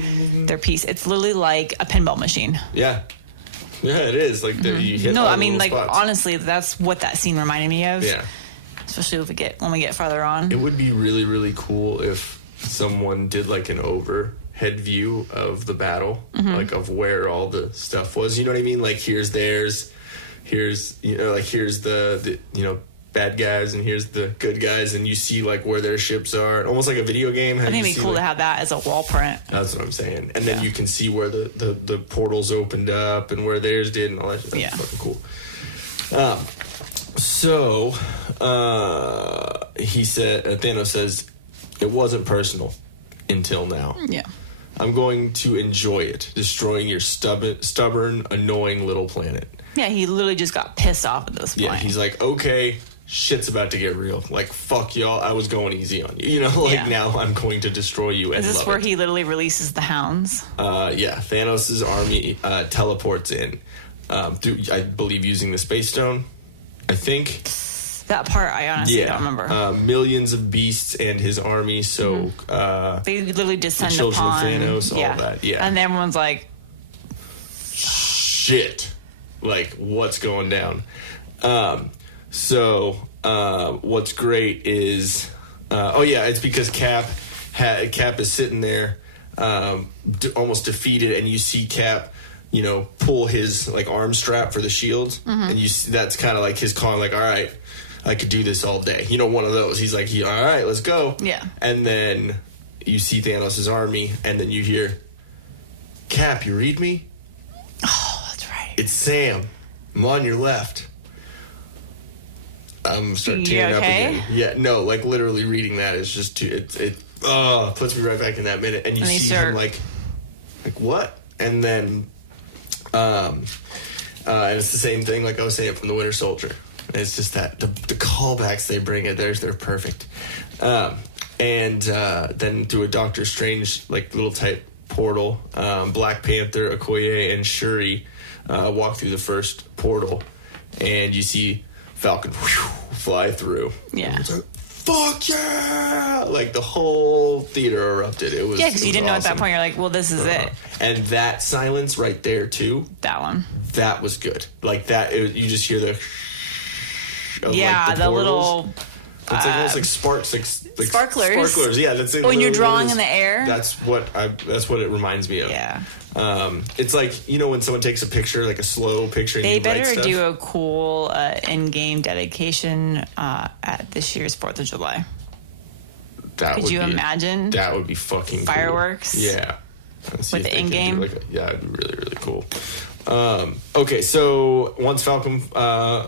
piece. It's literally like a pinball machine. Yeah. Yeah, it is. Like, you hit all the spots. Honestly, that's what that scene reminded me of. Yeah. Especially when we get farther on. It would be really, really cool if someone did like an overhead view of the battle, like of where all the stuff was. You know what I mean? Like, here's theirs, here's here's the bad guys, and here's the good guys, and you see like where their ships are, almost like a video game. I think it'd be cool to have that as a wall print. That's what I'm saying. And then you can see where the portals opened up and where theirs did and all that. That's fucking cool. So Thanos says, it wasn't personal until now. Yeah. I'm going to enjoy it, destroying your stubborn, annoying little planet. Yeah, he literally just got pissed off at this point. Yeah, he's like, okay, shit's about to get real. Like, fuck y'all, I was going easy on you. Now I'm going to destroy you. Is this where he literally releases the hounds? Yeah, Thanos' army teleports in, through, I believe, using the Space Stone, I think. That part I honestly don't remember. Millions of beasts and his army, so... they literally descend the children upon... of Thanos, all that, And everyone's like... Shit. Like, what's going down? What's great is... it's because Cap is sitting there, almost defeated, and you see Cap... pull his like arm strap for the shield, and that's kind of like his calling, like, all right, I could do this all day. One of those. He's like, all right, let's go. Yeah. And then you see Thanos' army, and then you hear, Cap, you read me? Oh, that's right. It's Sam. I'm on your left. I'm starting tearing up again. Yeah, no, like literally reading that is just it puts me right back in that minute, and you see him like what? And then and it's the same thing like I was saying from the Winter Soldier. It's just that the callbacks they bring it, they're perfect. And then through a Doctor Strange like little type portal, Black Panther, Okoye, and Shuri walk through the first portal, and you see Falcon fly through. Yeah. It's like, fuck yeah! Like the whole theater erupted. It was because you didn't know at that point. You're like, well, this is it. And that silence right there too. That one. That was good. Like that. You just hear the. Like the little. It's like almost like sparks, like sparklers. Sparklers, yeah. That's when you're drawing in the air. That's what it reminds me of. Yeah. It's like when someone takes a picture, like a slow picture. They better do a cool Endgame dedication at this year's 4th of July. Could you imagine? That would be fucking fireworks. Cool. Yeah. With the Endgame. It'd be really, really cool. Okay, so once Falcon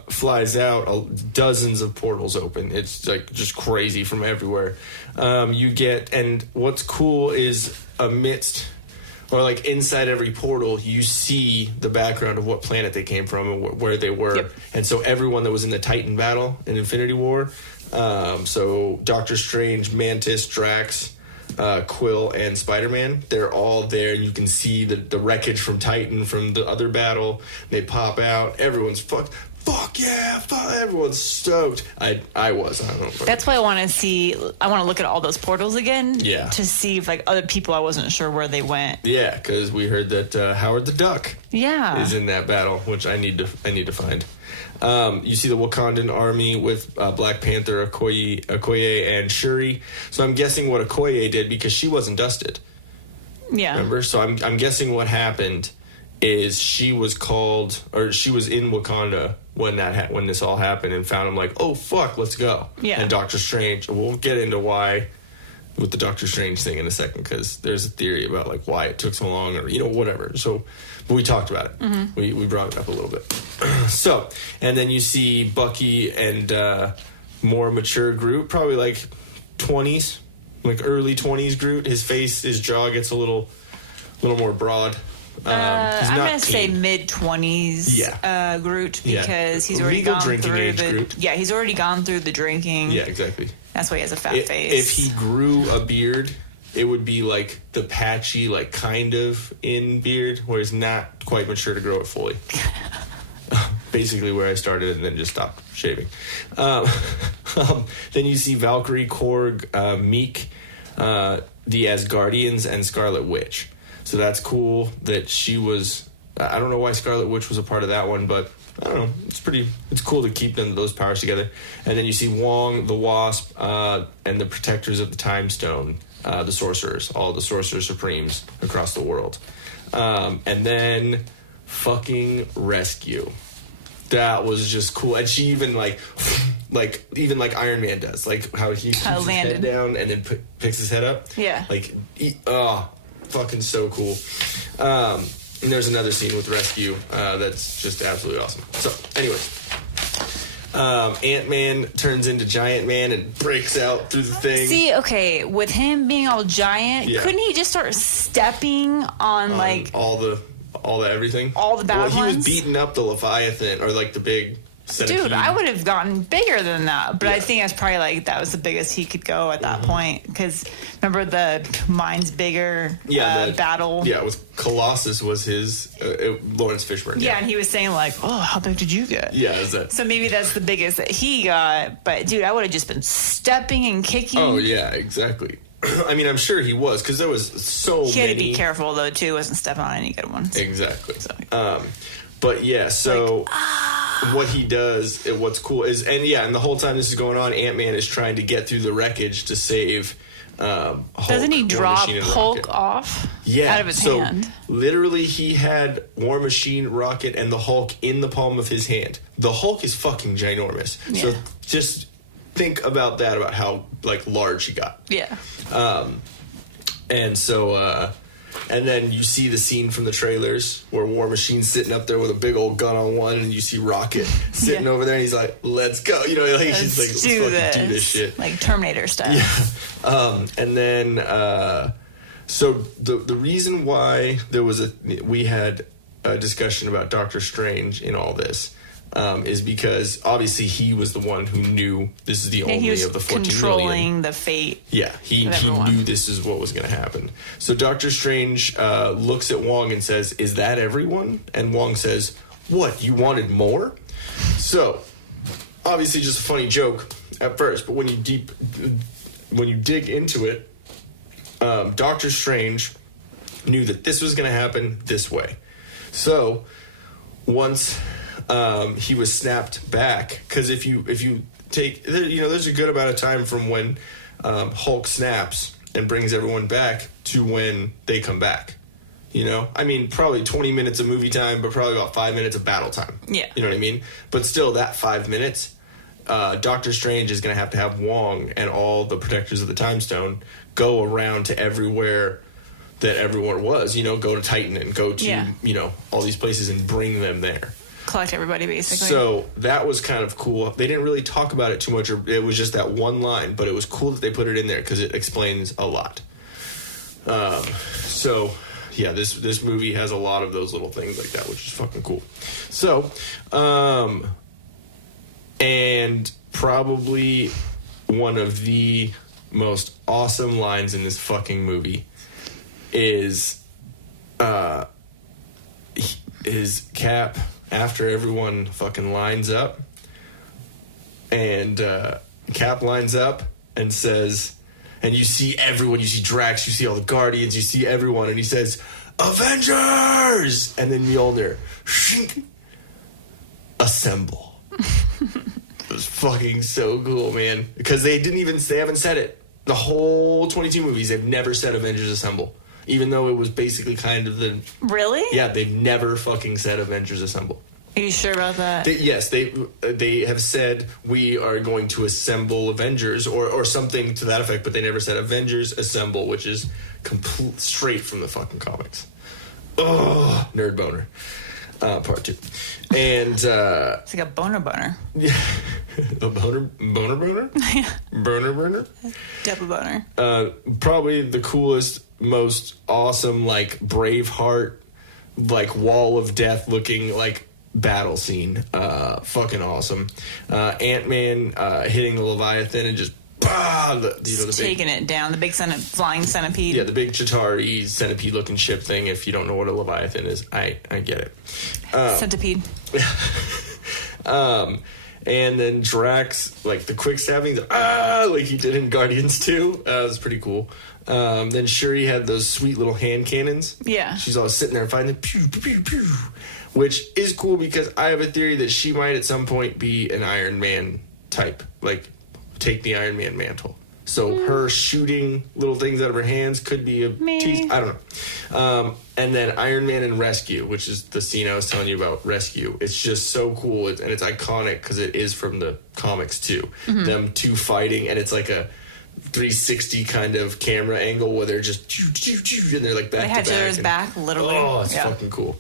flies out, dozens of portals open. It's like just crazy from everywhere. And what's cool is like inside every portal, you see the background of what planet they came from and where they were. Yep. And so everyone that was in the Titan battle in Infinity War, so Doctor Strange, Mantis, Drax, Quill, and Spider-Man, they're all there. You can see the wreckage from Titan from the other battle. They pop out. Everyone's fuck yeah, everyone's stoked. I was. I don't know. That's why I want to see. I want to look at all those portals again. Yeah. To see if like other people I wasn't sure where they went. Yeah, because we heard that Howard the Duck. Yeah. Is in that battle, which I need to find. You see the Wakandan army with Black Panther, Okoye, and Shuri. So I'm guessing what Okoye did, because she wasn't dusted. Yeah. Remember? So I'm guessing what happened is she was called, or she was in Wakanda when when this all happened, and found him like, oh fuck, let's go. Yeah. And Doctor Strange, we'll get into why with the Doctor Strange thing in a second, because there's a theory about like why it took so long, or whatever. So, but we talked about it. Mm-hmm. We brought it up a little bit. So, and then you see Bucky and more mature Groot, probably like 20s, like early 20s Groot. His jaw gets a little more broad. I'm going to say mid-20s Groot, because he's already gone through Groot. Yeah, he's already gone through the drinking. Yeah, exactly. That's why he has a fat face. If he grew a beard, it would be like the patchy, like kind of in beard, where he's not quite mature to grow it fully. Basically where I started and then just stopped shaving. Then you see Valkyrie, Korg, Meek, the Asgardians, and Scarlet Witch. So that's cool that she was... I don't know why Scarlet Witch was a part of that one, but I don't know. It's cool to keep those powers together. And then you see Wong, the Wasp, and the Protectors of the Time Stone, the Sorcerers, all the Sorcerer Supremes across the world. And then fucking Rescue. That was just cool. And she even even like Iron Man does, like how he keeps his head down and then picks his head up. Yeah. Fucking so cool. And there's another scene with Rescue that's just absolutely awesome. So, anyways, Ant-Man turns into Giant Man and breaks out through the thing. See, okay, with him being all giant, couldn't he just start stepping on like all the everything? All the bad ones? He was beating up the Leviathan, or like the big centipede. Dude, I would have gotten bigger than that, but I think that's probably like that was the biggest he could go at that point. Because remember the mine's bigger battle. Yeah, with Colossus was his Lawrence Fishburne. Yeah, and he was saying like, "Oh, how big did you get?" Yeah, is that? So maybe that's the biggest that he got. But dude, I would have just been stepping and kicking. Oh yeah, exactly. I mean, I'm sure he was, because there was so many. He had to be careful though too. Wasn't stepping on any good ones. Exactly. So. But yeah, so what he does, what's cool is, and the whole time this is going on, Ant-Man is trying to get through the wreckage to save Hulk. Doesn't he drop Hulk off out of his hand? Literally, he had War Machine, Rocket, and the Hulk in the palm of his hand. The Hulk is fucking ginormous. Yeah. So just think about that, about how like large he got. Yeah. And so... and then you see the scene from the trailers where War Machine's sitting up there with a big old gun on one, and you see Rocket sitting over there, and he's like, "Let's go!" He's like, "Let's do this shit," like Terminator style. Yeah. And then, so the reason why we had a discussion about Doctor Strange in all this. Is because obviously he was the one who knew this is the only of the 14 controlling million. The fate. Yeah, he knew this is what was going to happen. So Doctor Strange looks at Wong and says, "Is that everyone?" And Wong says, "What, you wanted more?" So obviously just a funny joke at first, but when you dig into it, Doctor Strange knew that this was going to happen this way. So once he was snapped back, because if you take, there's a good amount of time from when Hulk snaps and brings everyone back to when they come back. I mean, probably 20 minutes of movie time, but probably about 5 minutes of battle time. Yeah. You know what I mean? But still, that 5 minutes, Doctor Strange is going to have Wong and all the Protectors of the Time Stone go around to everywhere that everyone was, go to Titan and go to, all these places and bring them there. Collect everybody, basically. So that was kind of cool. They didn't really talk about it too much. It was just that one line, but it was cool that they put it in there because it explains a lot. So, yeah, this movie has a lot of those little things like that, which is fucking cool. So, and probably one of the most awesome lines in this fucking movie is Cap, after everyone fucking lines up, and Cap lines up and says, and you see everyone, you see Drax, you see all the Guardians, you see everyone, and he says, "Avengers!" And then Mjolnir, shink, assemble. It was fucking so cool, man. Because they haven't said it. The whole 22 movies, they've never said Avengers Assemble. Even though it was basically kind of the... Really? Yeah, they've never fucking said Avengers Assemble. Are you sure about that? Yes, they have said we are going to assemble Avengers or something to that effect, but they never said Avengers Assemble, which is straight from the fucking comics. Oh, nerd boner. Part 2. And it's like a boner. Yeah. A boner? Yeah. Boner? Double boner. Probably the coolest, most awesome, like Braveheart, like Wall of Death looking like battle scene. Fucking awesome. Ant-Man hitting the Leviathan and just taking it down. The big flying centipede. Yeah, the big Chitauri centipede looking ship thing. If you don't know what a Leviathan is, I get it. Centipede. And then Drax, like the quick stabbing, like he did in Guardians 2. It was pretty cool. Then Shuri had those sweet little hand cannons. Yeah. She's always sitting there fighting, pew, pew, pew, pew, which is cool because I have a theory that she might at some point be an Iron Man type, like take the Iron Man mantle. So her shooting little things out of her hands could be a tease. I don't know. And then Iron Man and Rescue, which is the scene I was telling you about, Rescue. It's just so cool, and it's iconic because it is from the comics too. Mm-hmm. Them two fighting, and it's like a 360 kind of camera angle where they're just and they're like back to back. They had each other's back, literally. Oh, it's fucking cool.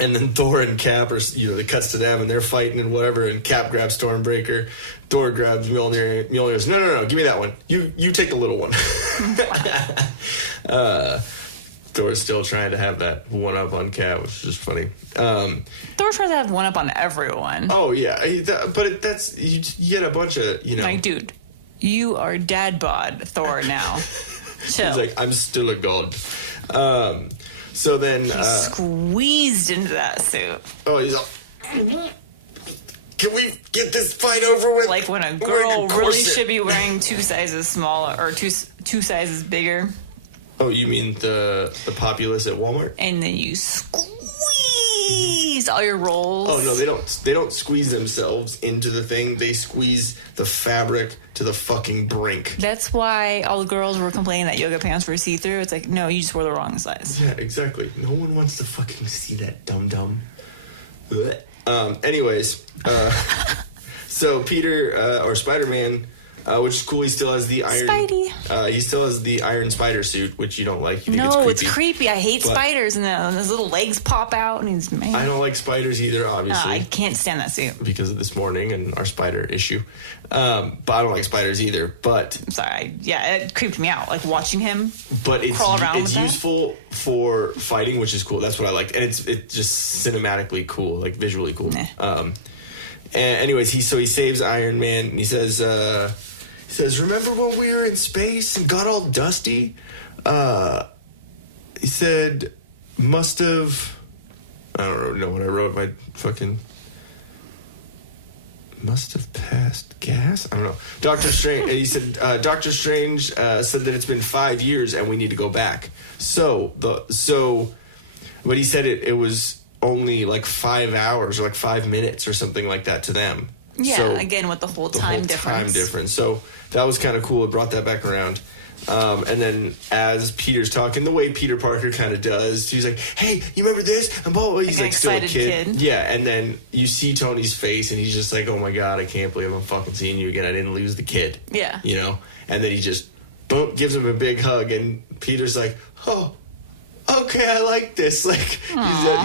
And then Thor and Cap are, it cuts to them and they're fighting and whatever, and Cap grabs Stormbreaker. Thor grabs Mjolnir. Mjolnir goes, no, give me that one. You take the little one. Thor's still trying to have that one-up on Cap, which is just funny. Thor tries to have one-up on everyone. Oh, yeah. But that's, you get a bunch of, Like, dude, you are dad bod Thor now. Chill. He's like, I'm still a god. So then... He squeezed into that suit. Oh, he's like... Can we get this fight over with? Like when a girl really should be wearing 2 sizes smaller or two sizes bigger. Oh, you mean the populace at Walmart? And then you squeeze all your rolls. Oh no, they don't. They don't squeeze themselves into the thing. They squeeze the fabric to the fucking brink. That's why all the girls were complaining that yoga pants were see-through. It's like, no, you just wore the wrong size. Yeah, exactly. No one wants to fucking see that dum-dum. Anyways, so Peter, or Spider-Man, which is cool, he still has the iron... Spidey. He still has the iron spider suit, which you don't like. You think it's creepy. I hate spiders, and his little legs pop out, and he's... Man. I don't like spiders either, obviously. I can't stand that suit. Because of this morning and our spider issue. But I don't like spiders either, but... I'm sorry. Yeah, it creeped me out, like watching him crawl around with that. It's useful for fighting, which is cool. That's what I liked. And it's just cinematically cool, like visually cool. Nah. And anyways, he saves Iron Man, and he says, remember when we were in space and got all dusty? He said, must have... I don't know what I wrote. My fucking... Must have passed gas? I don't know. Doctor Strange... he said, Doctor Strange said that it's been 5 years and we need to go back. But he said it was only like 5 hours or like 5 minutes or something like that to them. Yeah, so, again, with the whole time difference. So that was kind of cool. It brought that back around. And then as Peter's talking, the way Peter Parker kind of does, he's like, hey, you remember this? And blah, blah, blah. He's like still a kid. Yeah, and then you see Tony's face, and he's just like, oh my God, I can't believe I'm fucking seeing you again. I didn't lose the kid. Yeah. And then he just gives him a big hug, and Peter's like, oh, okay, I like this. Like,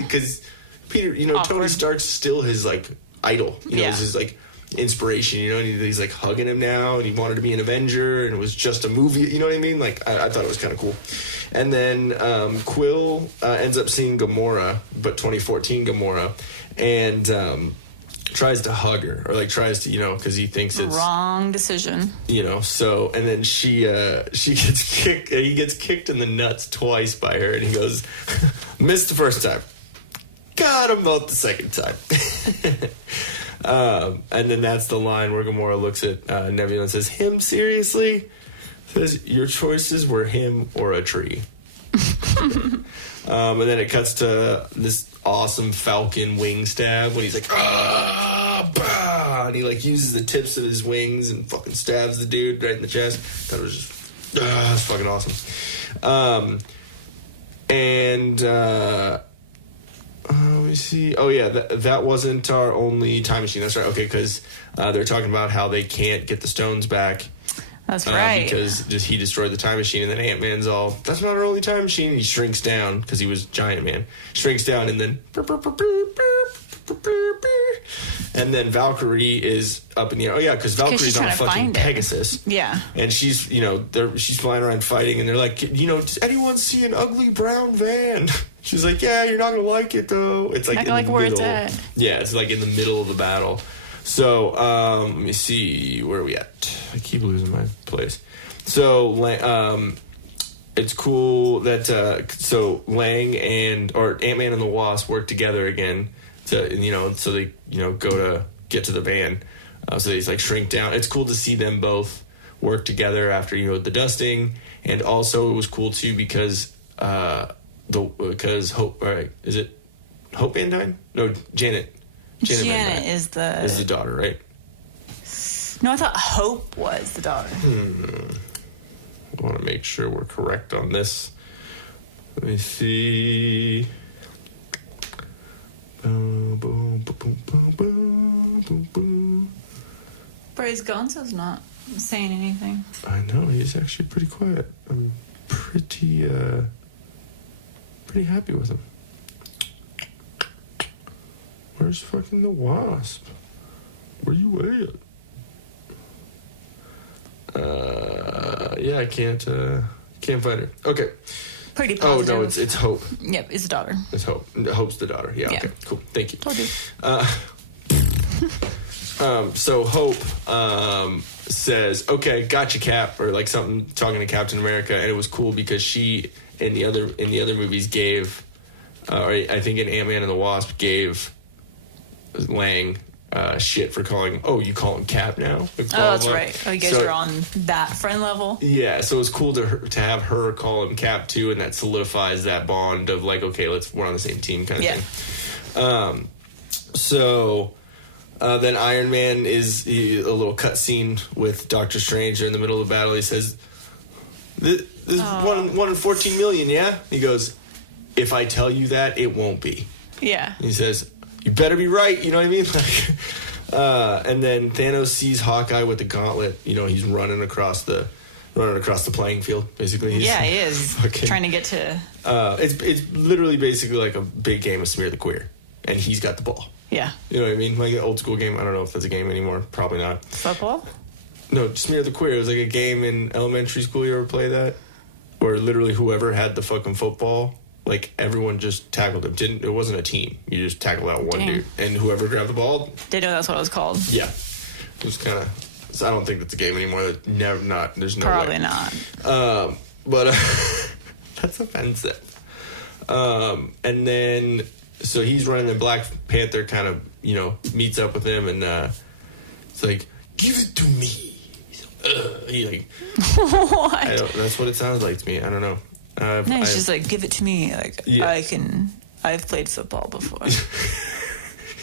because Peter, Tony Stark's still his, like, idol. He's his, like, inspiration, and he's like hugging him now, and he wanted to be an Avenger, and it was just a movie, you know what I mean? Like, I thought it was kind of cool. And then Quill ends up seeing Gamora, but 2014 Gamora, and tries to hug her, or like tries to, because he thinks it's wrong decision. So, and then she gets kicked, he gets kicked in the nuts twice by her, and he goes, missed the first time, got him both the second time. And then that's the line where Gamora looks at Nebula and says, him, seriously? Says, your choices were him or a tree. And then it cuts to this awesome Falcon wing stab when he's like, ah! and he like uses the tips of his wings and fucking stabs the dude right in the chest. That was just it's fucking awesome. Let me see. Oh yeah, that wasn't our only time machine. That's right. Okay, because they're talking about how they can't get the stones back. That's right. Because he destroyed the time machine, and then Ant-Man's all, that's not our only time machine. And he shrinks down, because he was Giant Man. Shrinks down, and then... And then Valkyrie is up in the air. Oh, yeah, because Valkyrie's on fucking Pegasus. Yeah. And she's, she's flying around fighting, and they're like, does anyone see an ugly brown van? She's like, yeah, you're not going to like it, though. It's like, where it's at. Yeah, it's like in the middle of the battle. So, let me see. Where are we at? I keep losing my place. So, it's cool that, Lang or Ant-Man and the Wasp work together again so they, go to get to the van. So they like shrink down. It's cool to see them both work together after, the dusting. And also it was cool too because Hope, is it Hope Van Dyne? No, Janet is the daughter, right? No, I thought Hope was the daughter. I want to make sure we're correct on this. Let me see. Bryce Gonzo's not saying anything. I know, he's actually pretty quiet. I'm pretty happy with him. Where's fucking the Wasp? Where you at? Yeah, I can't find her. Okay. Pretty positive. Oh, no, it's Hope. Yep, it's the daughter. It's Hope. Hope's the daughter. Yeah, okay, cool. Thank you. Told you. So Hope says, okay, gotcha, Cap, or like something, talking to Captain America, and it was cool because she, in the other movies, gave, or I think in Ant-Man and the Wasp, gave Lang shit for calling, you call him Cap now? Like, that's right. You guys are on that friend level? Yeah, so it was cool to have her call him Cap too, and that solidifies that bond of like, okay, we're on the same team kind of thing. Then Iron Man is a little cutscene with Doctor Strange in the middle of the battle. He says, this is 1 in 14 million, yeah? He goes, if I tell you that, it won't be. Yeah. He says, you better be right, you know what I mean? And then Thanos sees Hawkeye with the gauntlet. He's running across the playing field, basically. He is. Trying to get to... It's literally basically like a big game of Smear the Queer. And he's got the ball. Yeah. You know what I mean? Like an old school game. I don't know if that's a game anymore. Probably not. Football? No, Smear the Queer. It was like a game in elementary school. You ever play that? Where literally whoever had the fucking football... Like, everyone just tackled him. It wasn't a team. You just tackled out one dude. And whoever grabbed the ball... Didn't know that's what it was called. Yeah. It was kind of... So I don't think that's a game anymore. There's no Probably way. not. But that's offensive. And then... So he's running, and Black Panther kind of, meets up with him, and it's like, give it to me. He's like... What? That's what it sounds like to me. I don't know. He's just like, give it to me. Like, yeah. I've played football before.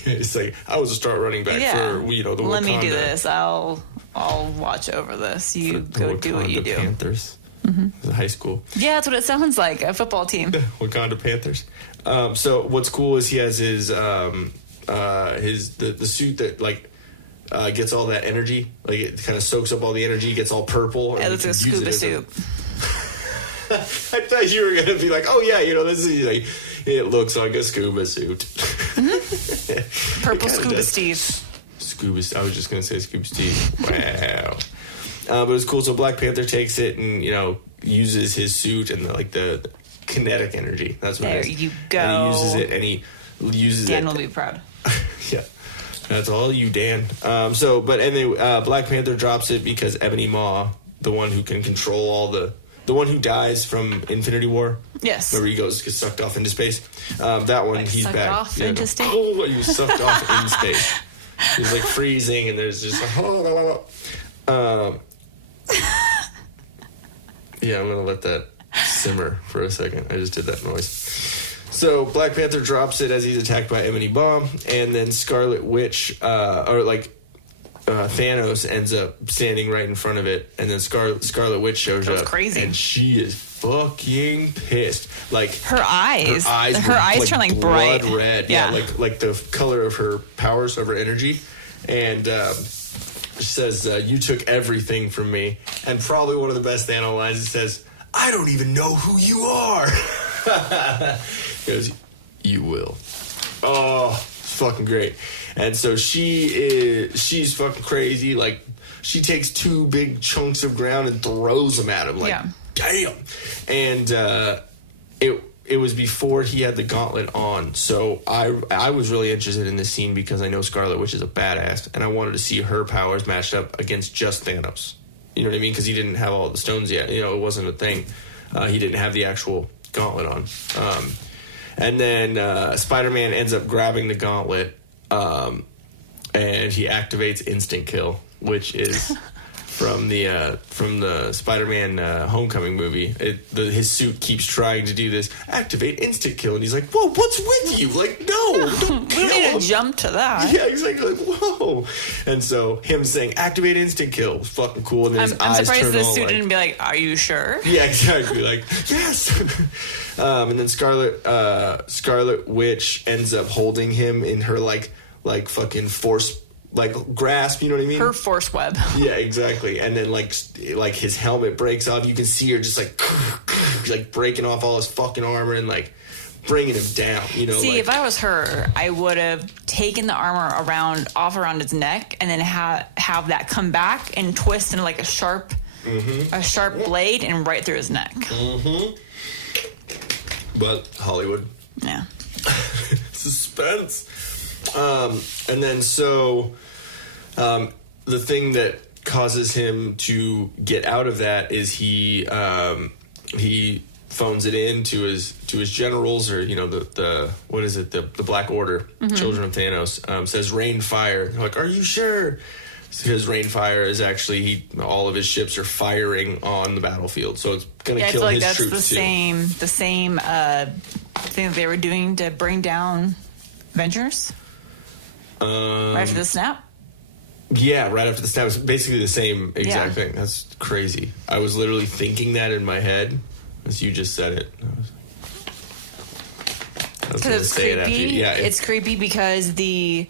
It's like, I was a start running back for, the Wakanda. Let me do this. I'll watch over this. You go do what you do. Panthers. Mm-hmm. It was high school. Yeah, that's what it sounds like, a football team. Wakanda Panthers. So what's cool is he has his the suit that, like, gets all that energy. Like, it kind of soaks up all the energy, gets all purple. Yeah, it's a scuba suit. I thought you were going to be like, oh, yeah, this is like, it looks like a scuba suit. Mm-hmm. Purple Scuba does. Steve. I was just going to say Scuba Steve. Wow. But it was cool. So Black Panther takes it and, uses his suit and the kinetic energy. That's what it is. There you go. And he uses it, and he uses Dan it. will be proud. Yeah. That's all you, Dan. Black Panther drops it because Ebony Maw, the one who can control all the one who dies from Infinity War. Yes. Where he gets sucked off into space. That one, he's sucked back. Off into space? Oh, he was sucked off in space. He's like freezing, and there's just yeah, I'm gonna let that simmer for a second. I just did that noise. So Black Panther drops it as he's attacked by Ebony Maw, and then Scarlet Witch, Thanos ends up standing right in front of it, and then Scarlet Witch shows up. That's crazy. And she is fucking pissed. Like her eyes turn like blood bright red. Yeah, like the color of her powers, of her energy. And she says, "You took everything from me." And probably one of the best Thanos lines, it says, "I don't even know who you are." He goes, "You will." Oh, it's fucking great. And so she's fucking crazy. Like, she takes 2 big chunks of ground and throws them at him. Like, damn. And it was before he had the gauntlet on. So I was really interested in this scene because I know Scarlet Witch is a badass, and I wanted to see her powers matched up against just Thanos. You know what I mean? Because he didn't have all the stones yet. You know, it wasn't a thing. He didn't have the actual gauntlet on. And then Spider-Man ends up grabbing the gauntlet, and he activates Instant Kill, which is from the Spider-Man Homecoming movie. His suit keeps trying to do this, activate Instant Kill, and he's like, "Whoa, what's with you? Like, no, don't kill him." We need to jump to that. Yeah, exactly. Like, whoa. And so him saying activate Instant Kill was fucking cool. And then I'm surprised the suit like, didn't be like, "Are you sure?" Yeah, exactly. Like, yes. And then Scarlet Witch ends up holding him in her like fucking force, like grasp. You know what I mean? Her force web. Yeah, exactly. And then like his helmet breaks off. You can see her just like breaking off all his fucking armor and like bringing him down. You know. See, if I was her, I would have taken the armor off around his neck and then have that come back and twist into like a sharp blade and right through his neck. Mm-hmm. But Hollywood. Yeah. Suspense. And then the thing that causes him to get out of that is he phones it in to his generals, or the what is it, the Black Order, Children of Thanos, says rain fire. They're like, "Are you sure?" Because rain fire is actually all of his ships are firing on the battlefield, so it's gonna kill his troops too. The same thing that they were doing to bring down Avengers. Right after the snap. Yeah, right after the snap. It's basically the same exact thing. That's crazy. I was literally thinking that in my head as you just said it. Because it's creepy. It's creepy because the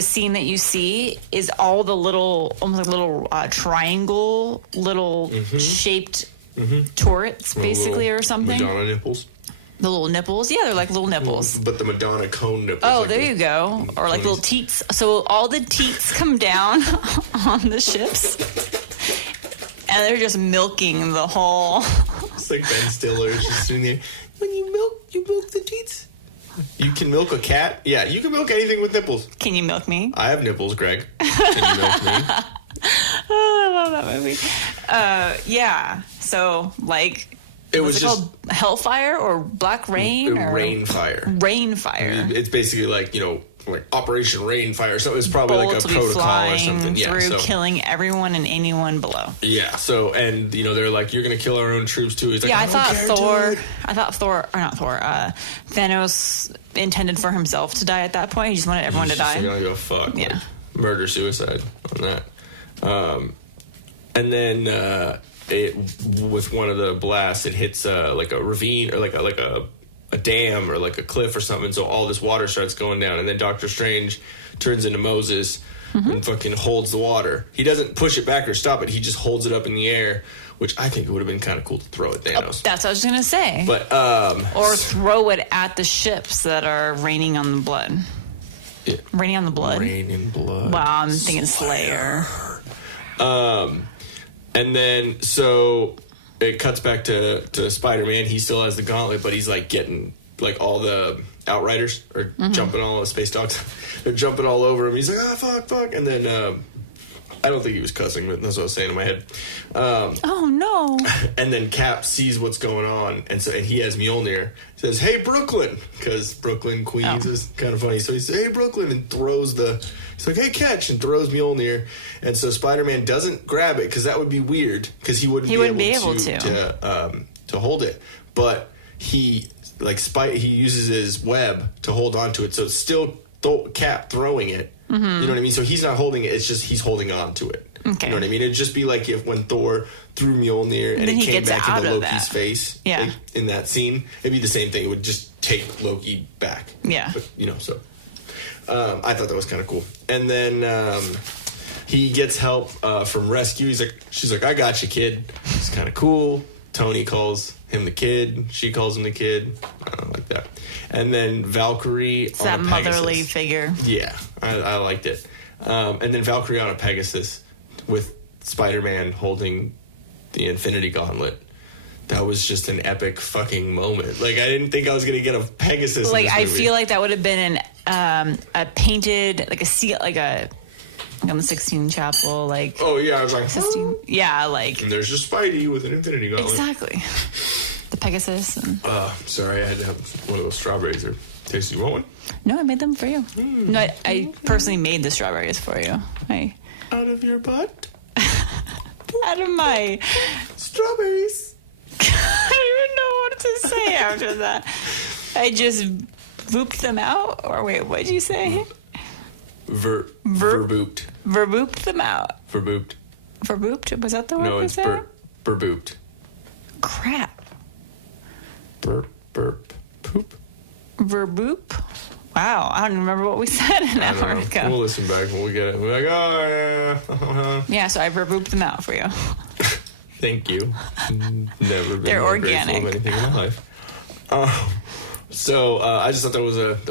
scene that you see is all the almost like little triangle, shaped turrets, basically, or something. Madonna nipples. The little nipples. Yeah, they're like little nipples. But the Madonna cone nipples. Oh, like there you go. Or like little teats. So all the teats come down on the ships. And they're just milking the whole... It's like Ben Stiller just sitting there. When you milk the teats. You can milk a cat? Yeah, you can milk anything with nipples. Can you milk me? I have nipples, Greg. Can you milk me? Oh, I love that movie. Yeah. So, like... Was it called Hellfire or Black Rain? Rainfire. Rainfire. It's basically like, like Operation Rainfire. So it's probably like a protocol or something. Yeah, through killing everyone and anyone below. Yeah. So, and they're like, "You're going to kill our own troops too." He's like, I thought Thanos intended for himself to die at that point. He just wanted everyone to die. Like, "Oh, fuck." Yeah. Like, murder suicide on that. And then with one of the blasts, it hits like a ravine or like a dam or like a cliff or something. So all this water starts going down, and then Doctor Strange turns into Moses and fucking holds the water. He doesn't push it back or stop it. He just holds it up in the air, which I think it would have been kind of cool to throw at Thanos. That's what I was gonna say. But or throw it at the ships that are raining on the blood. Yeah. Raining on the blood. Rain in blood. Wow, I'm thinking Slayer. And then, so it cuts back to Spider-Man. He still has the gauntlet, but he's like getting like all the Outriders are jumping, all the space dogs. They're jumping all over him. He's like, fuck. And then I don't think he was cussing, but that's what I was saying in my head. Oh no! And then Cap sees what's going on, and he has Mjolnir. He says, "Hey, Brooklyn," because Brooklyn, Queens is kind of funny. So he says, "Hey, Brooklyn," and throws he's like, "Hey, catch," and throws Mjolnir. And so Spider-Man doesn't grab it because that would be weird because he wouldn't be able to hold it. But he uses his web to hold onto it, so it's still Cap throwing it. You know what I mean? So he's not holding it. It's just he's holding on to it. Okay. You know what I mean? It'd just be like if when Thor threw Mjolnir and then it he came gets back out into of Loki's that. face. Yeah. Like, in that scene, it'd be the same thing. It would just take Loki back. Yeah. But, so I thought that was kind of cool. And then he gets help from Rescue. She's like, I got you, kid. It's kind of cool. Tony calls him the kid. She calls him the kid. I don't like that. And then Valkyrie It's on that a Pegasus. motherly figure. Yeah, I liked it. And then Valkyrie on a Pegasus with Spider-Man holding the Infinity Gauntlet. That was just an epic fucking moment. Like, I didn't think I was going to get a Pegasus Like, in this I movie. feel like that would have been a painted, like a seal, like on the Sistine Chapel, like. Oh, yeah, I was like, Sistine, yeah, like. and there's just Spidey with an Infinity Gauntlet. Exactly. The Pegasus. And, sorry, I had to have one of those strawberries there. Tasty, you want one? no, I made them for you. No, I personally made the strawberries for you. Out of your butt? Out of my. Strawberries. I don't even know what to say after that. I just vooped them out? Or wait, what did you say? Verbooped. Verbooped them out. Verbooped. Verbooped? Was that the word No, you it's said? burbooped. Crap. Burp, poop. Verboop? Wow, I don't remember what we said an I don't hour know. ago. We'll listen back when we get it. We're like, oh, yeah. Yeah, so I verbooped them out for you. Thank you. Never been They're more organic. grateful of anything in my life. So I just thought that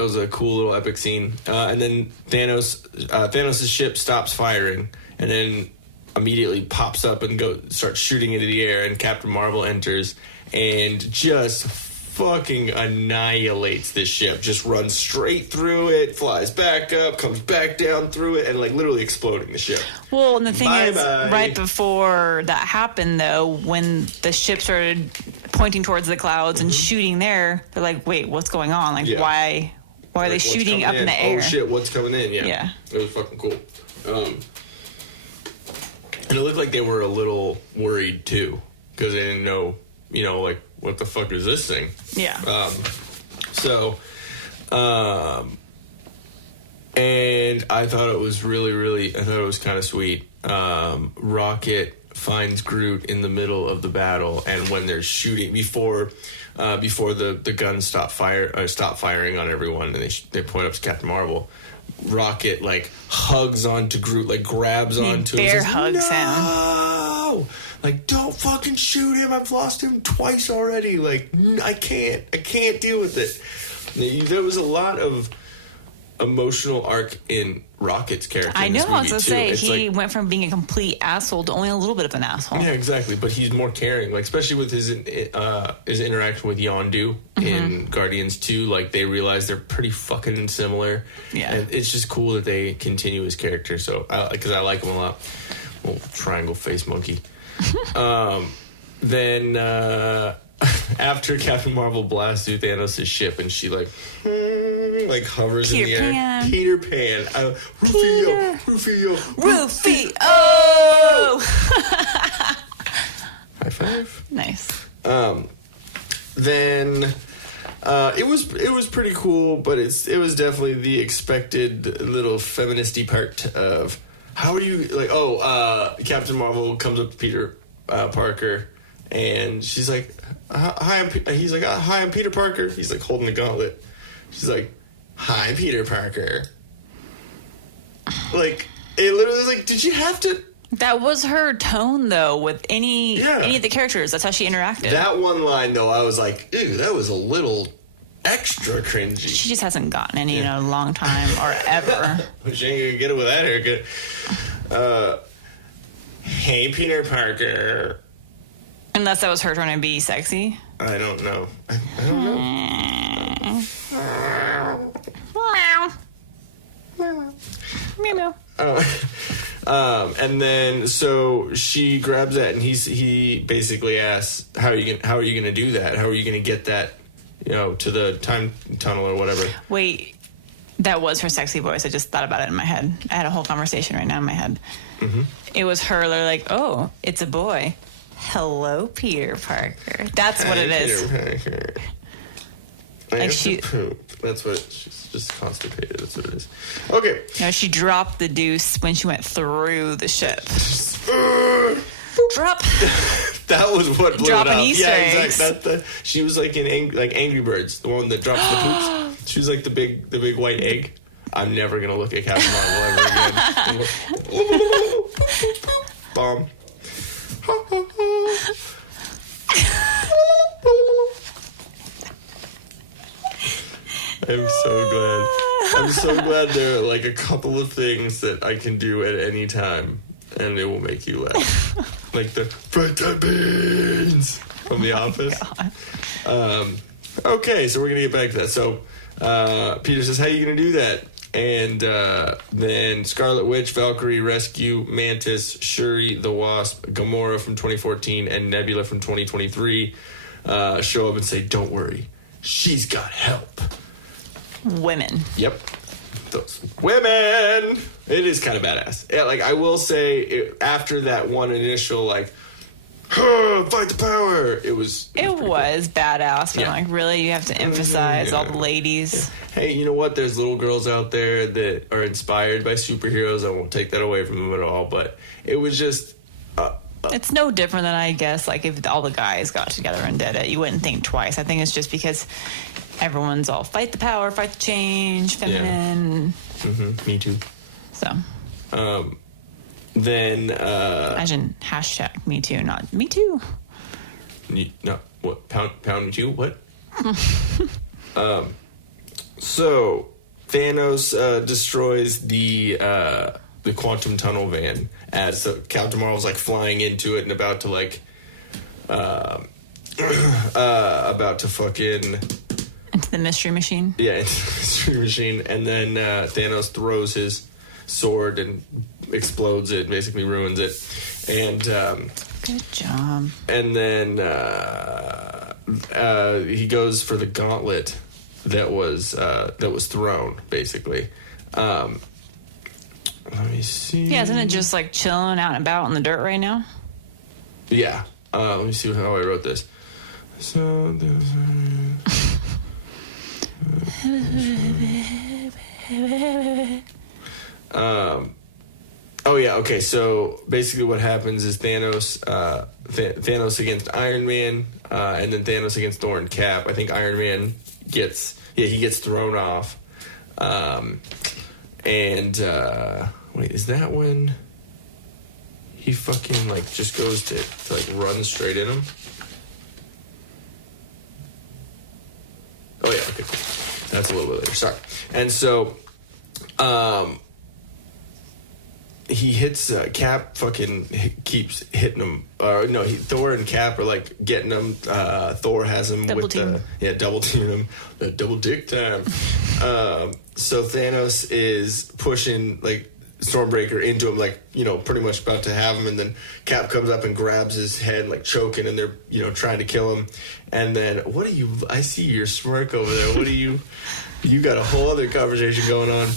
was a cool little epic scene. And then Thanos' ship stops firing, and then immediately pops up and starts shooting into the air. And Captain Marvel enters and just fucking annihilates this ship. Just runs straight through it, flies back up, comes back down through it, and like literally exploding the ship. Well, and the thing is, Bye-bye. right before that happened, though, when the ship started pointing towards the clouds and shooting there, they're like, wait, what's going on? Like, Yeah. why are they What's shooting coming up in the air? Oh shit, what's coming in? Yeah. It was fucking cool. And it looked like they were a little worried too, because they didn't know, like, what the fuck is this thing? Yeah. And I thought it was I thought it was kind of sweet. Rocket finds Groot in the middle of the battle, and when they're shooting before the guns stop firing on everyone, and they point up to Captain Marvel. Rocket like hugs onto Groot, like grabs onto him. Bear hugs him. No! Like, don't fucking shoot him. I've lost him twice already. Like, I can't deal with it. There was a lot of emotional arc in Rocket's character. I in know, this I was movie, going to too. say, It's he went from being a complete asshole to only a little bit of an asshole. Yeah, exactly. But he's more caring, like especially with his interaction with Yondu in Guardians 2. Like, they realize they're pretty fucking similar. Yeah, and it's just cool that they continue his character. So, because I like him a lot. Little triangle face monkey. Then after Captain Marvel blasts through Thanos' ship, and she like hovers in the air. Peter Pan. Rufio. High five. Nice. Then it was pretty cool, but it was definitely the expected little feministy part of how are you like. Captain Marvel comes up to Peter Parker, and she's like, "Hi, he's like, hi, I'm Peter Parker." He's like holding the gauntlet. She's like, "Hi, Peter Parker." Like, it literally was like, did you have to? That was her tone, though, with any of the characters. That's how she interacted. That one line, though, I was like, ew, that was a little extra cringy. She just hasn't gotten any in a long time or ever. She ain't gonna get it with that haircut. Hey, Peter Parker. Unless that was her trying to be sexy. I don't know. I don't know. Meow. Meow. And then so she grabs that, and he basically asks, "How are you gonna do that? How are you gonna get that, to the time tunnel or whatever?" Wait, that was her sexy voice. I just thought about it in my head. I had a whole conversation right now in my head. Mm-hmm. It was her. They're like, "Oh, it's a boy. Hello, Peter Parker." That's what it is. Peter Parker. I Like have to poop. That's what she's just constipated. That's what it is. Okay. No, she dropped the deuce when she went through the ship. Drop. That was what blew Dropping it up. Easter eggs. Exactly. She was like in Angry Birds, the one that drops the poops. She was like the big white egg. I'm never gonna look at Captain Marvel ever again. Bomb. I'm so glad there are like a couple of things that I can do at any time, and it will make you laugh. Like the feta beans from The Office. Okay, so we're gonna get back to that. So Peter says, "How are you gonna do that?" And then Scarlet Witch, Valkyrie, Rescue, Mantis, Shuri, the Wasp, Gamora from 2014, and Nebula from 2023 show up and say, "Don't worry, she's got help." Women. Yep. Those women. It is kind of badass. Yeah, like I will say, after that one initial like, fight the power, it was badass. But like, really, you have to emphasize all the ladies. Yeah. Hey, you know what? There's little girls out there that are inspired by superheroes. I won't take that away from them at all. But it was just. It's no different than, I guess, like if all the guys got together and did it, you wouldn't think twice. I think it's just because everyone's all fight the power, fight the change, feminine. Yeah. Mm-hmm. Me too. So. Then. Imagine hashtag me too, not me too. No, what? Pound me too? What? So Thanos destroys the quantum tunnel van as Captain Marvel's like flying into it and about to like about to fucking into the mystery machine. Yeah, into the mystery machine, and then Thanos throws his sword and explodes it, basically ruins it, and good job. And then he goes for the gauntlet that was thrown, basically. Let me see. Yeah, isn't it just like chilling out and about in the dirt right now? Yeah. Let me see how I wrote this. So oh yeah, okay. So basically, what happens is Thanos against Iron Man, and then Thanos against Thor and Cap. I think Iron Man gets thrown off, and wait, is that when he fucking like just goes to like run straight in him? Oh yeah, okay, cool. That's a little bit later. Sorry. And so, he hits Cap. Fucking keeps hitting him. No, Thor and Cap are like getting him. Thor has him double team him. The double dick time. So Thanos is pushing like Stormbreaker into him, like, you know, pretty much about to have him, and then Cap comes up and grabs his head, like choking, and they're, you know, trying to kill him. And then I see your smirk over there. You got a whole other conversation going on.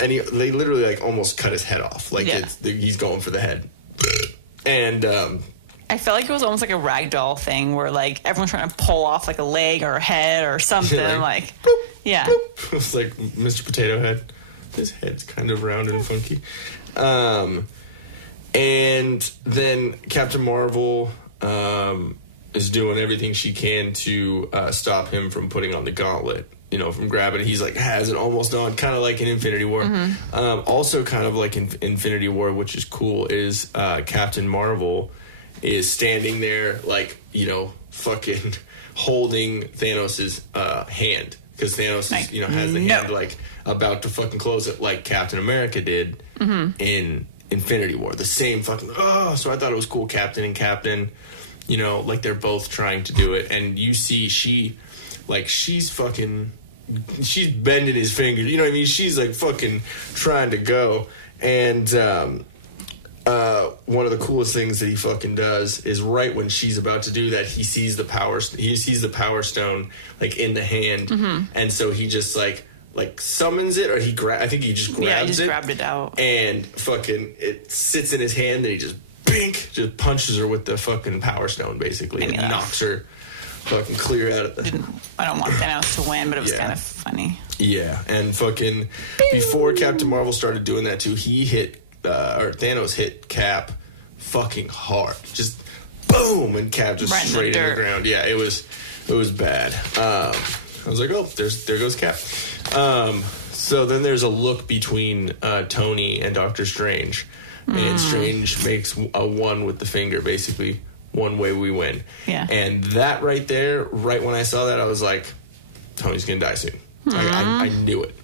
And they literally like almost cut his head off. Like he's going for the head. And I felt like it was almost like a ragdoll thing where like everyone's trying to pull off like a leg or a head or something. like boop, yeah. Boop. It was like Mr. Potato Head. His head's kind of round and funky. And then Captain Marvel is doing everything she can to stop him from putting on the gauntlet. You know, from grabbing it. He's like, has it almost on, kind of like in Infinity War. Mm-hmm. Also kind of like in Infinity War, which is cool, is Captain Marvel is standing there like, you know, fucking holding Thanos' hand. Because Thanos is, you know, has the hand like about to fucking close it like Captain America did in Infinity War. The same fucking, so I thought it was cool. Captain and Captain, you know, like they're both trying to do it. And you see she's bending his fingers, you know what I mean? She's like fucking trying to go. And one of the coolest things that he fucking does is right when she's about to do that, he sees the power stone like in the hand, and so he just like summons it, or I think he just grabs it. Yeah, he just grabbed it out, and fucking it sits in his hand, and he just punches her with the fucking power stone, basically, and knocks her fucking clear out of the... I don't want Thanos to win, but it was kind of funny. Yeah, and fucking before Captain Marvel started doing that too, he hit, or Thanos hit Cap fucking hard. Just boom, and Cap just right straight in the ground. Yeah, it was bad. I was like, oh, there goes Cap. So then there's a look between Tony and Doctor Strange. And Strange makes a one with the finger, basically, one way we win. Yeah. And that right there, right when I saw that, I was like, Tony's going to die soon. I knew it.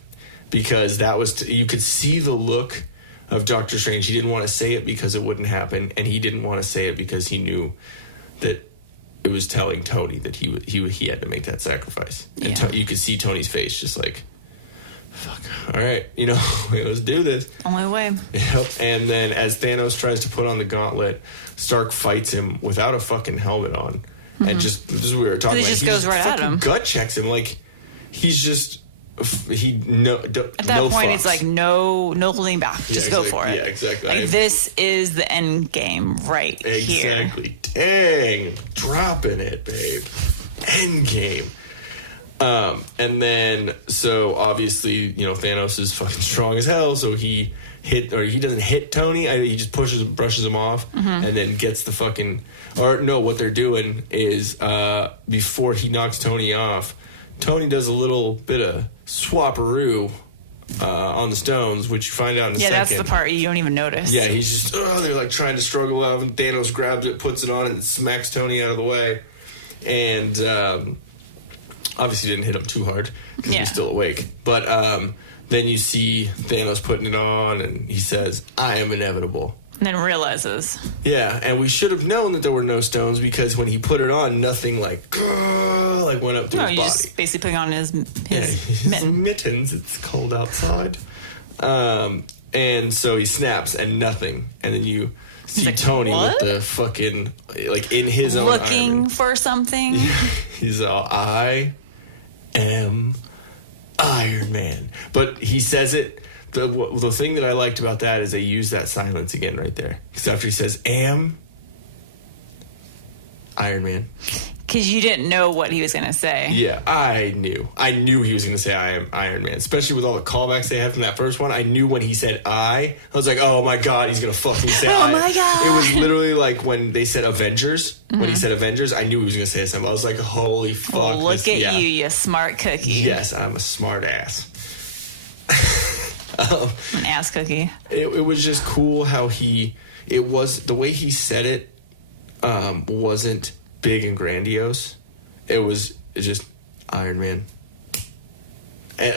Because that was, you could see the look of Doctor Strange. He didn't want to say it because it wouldn't happen, and he didn't want to say it because he knew that it was telling Tony that he had to make that sacrifice. And you could see Tony's face just like, fuck, all right, let's do this. Only way. Yep. And then as Thanos tries to put on the gauntlet, Stark fights him without a fucking helmet on. And just, this is what we were talking about. He just goes right at him. Gut checks him. Like, he's just, at that point, it's like, no holding back. Just go for it. Yeah, exactly. Like, this is the end game here. Exactly. Dang. Dropping it, babe. End game. And then, so obviously, Thanos is fucking strong as hell, so he doesn't hit Tony, he just brushes him off, and then gets the fucking, what they're doing is, before he knocks Tony off, Tony does a little bit of swapperoo, on the stones, which you find out in a second. Yeah, that's the part you don't even notice. Yeah, he's just, they're like trying to struggle out, and Thanos grabs it, puts it on, and smacks Tony out of the way, and, obviously didn't hit him too hard because he's still awake. But then you see Thanos putting it on, and he says, I am inevitable. And then realizes. Yeah, and we should have known that there were no stones because when he put it on, nothing went up through his body. Just basically putting on his mittens. It's cold outside. And so he snaps, and nothing. And then you see like, Tony with the fucking, like, in his own looking for something. He's all, I am Iron Man. But he says it, the thing that I liked about that is they use that silence again right there. Because after he says, am Iron Man. Because you didn't know what he was going to say. Yeah, I knew he was going to say I am Iron Man. Especially with all the callbacks they had from that first one. I knew when he said I was like, oh my God, he's going to fucking say I. Oh my God. It was literally like when they said Avengers. When he said Avengers, I knew he was going to say something. I was like, holy fuck. Well, look at you smart cookie. Yes, I'm a smart ass. An ass cookie. It was just cool how the way he said it wasn't big and grandiose. It was just Iron Man. And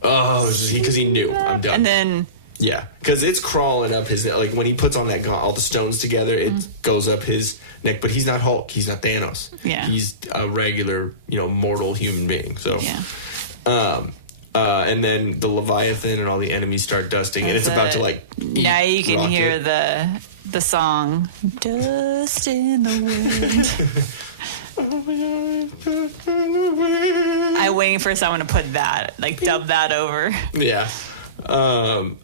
because he knew I'm done. And then because it's crawling up his neck. Like when he puts on that all the stones together, it goes up his neck. But he's not Hulk. He's not Thanos. Yeah, he's a regular, mortal human being. So and then the Leviathan and all the enemies start dusting, and it's about to now you can rocket. Hear the song Dust in the Wind. I'm waiting for someone to put that, dub that over. Yeah. And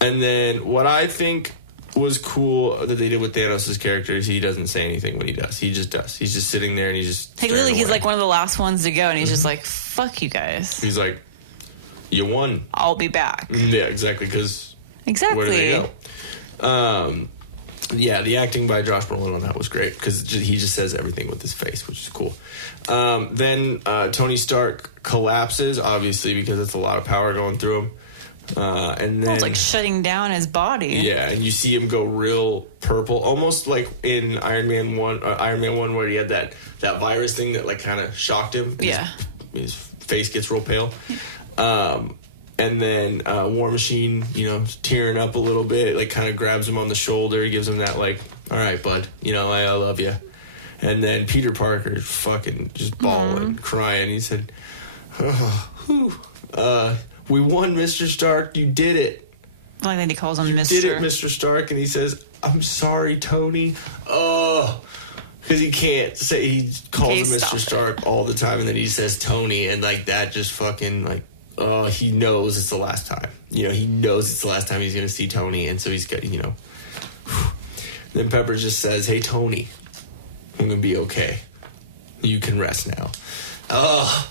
then what I think was cool that they did with Thanos' character is he doesn't say anything when he does. He just does. He's just sitting there and he's just literally he's like one of the last ones to go, and he's just like, fuck you guys. He's like, you won. I'll be back. Yeah, exactly, because where do they go? The acting by Josh Brolin on that was great because he just says everything with his face, which is cool. Then Tony Stark collapses, obviously, because it's a lot of power going through him. And then it's like shutting down his body. Yeah, and you see him go real purple, almost like in Iron Man 1, where he had that virus thing that kind of shocked him. Yeah. His face gets real pale. And then War Machine, tearing up a little bit, kind of grabs him on the shoulder, gives him that, all right, bud, I love you. And then Peter Parker fucking just bawling, crying. He said, we won, Mr. Stark. You did it. I like that he calls him Mr. You did it, Mr. Stark. And he says, I'm sorry, Tony. Oh, because he can't say, he calls him Mr. Stark all the time, and then he says Tony, and that just fucking he knows it's the last time. He knows it's the last time he's going to see Tony, and so he's got, Then Pepper just says, hey, Tony, I'm going to be okay. You can rest now. Oh,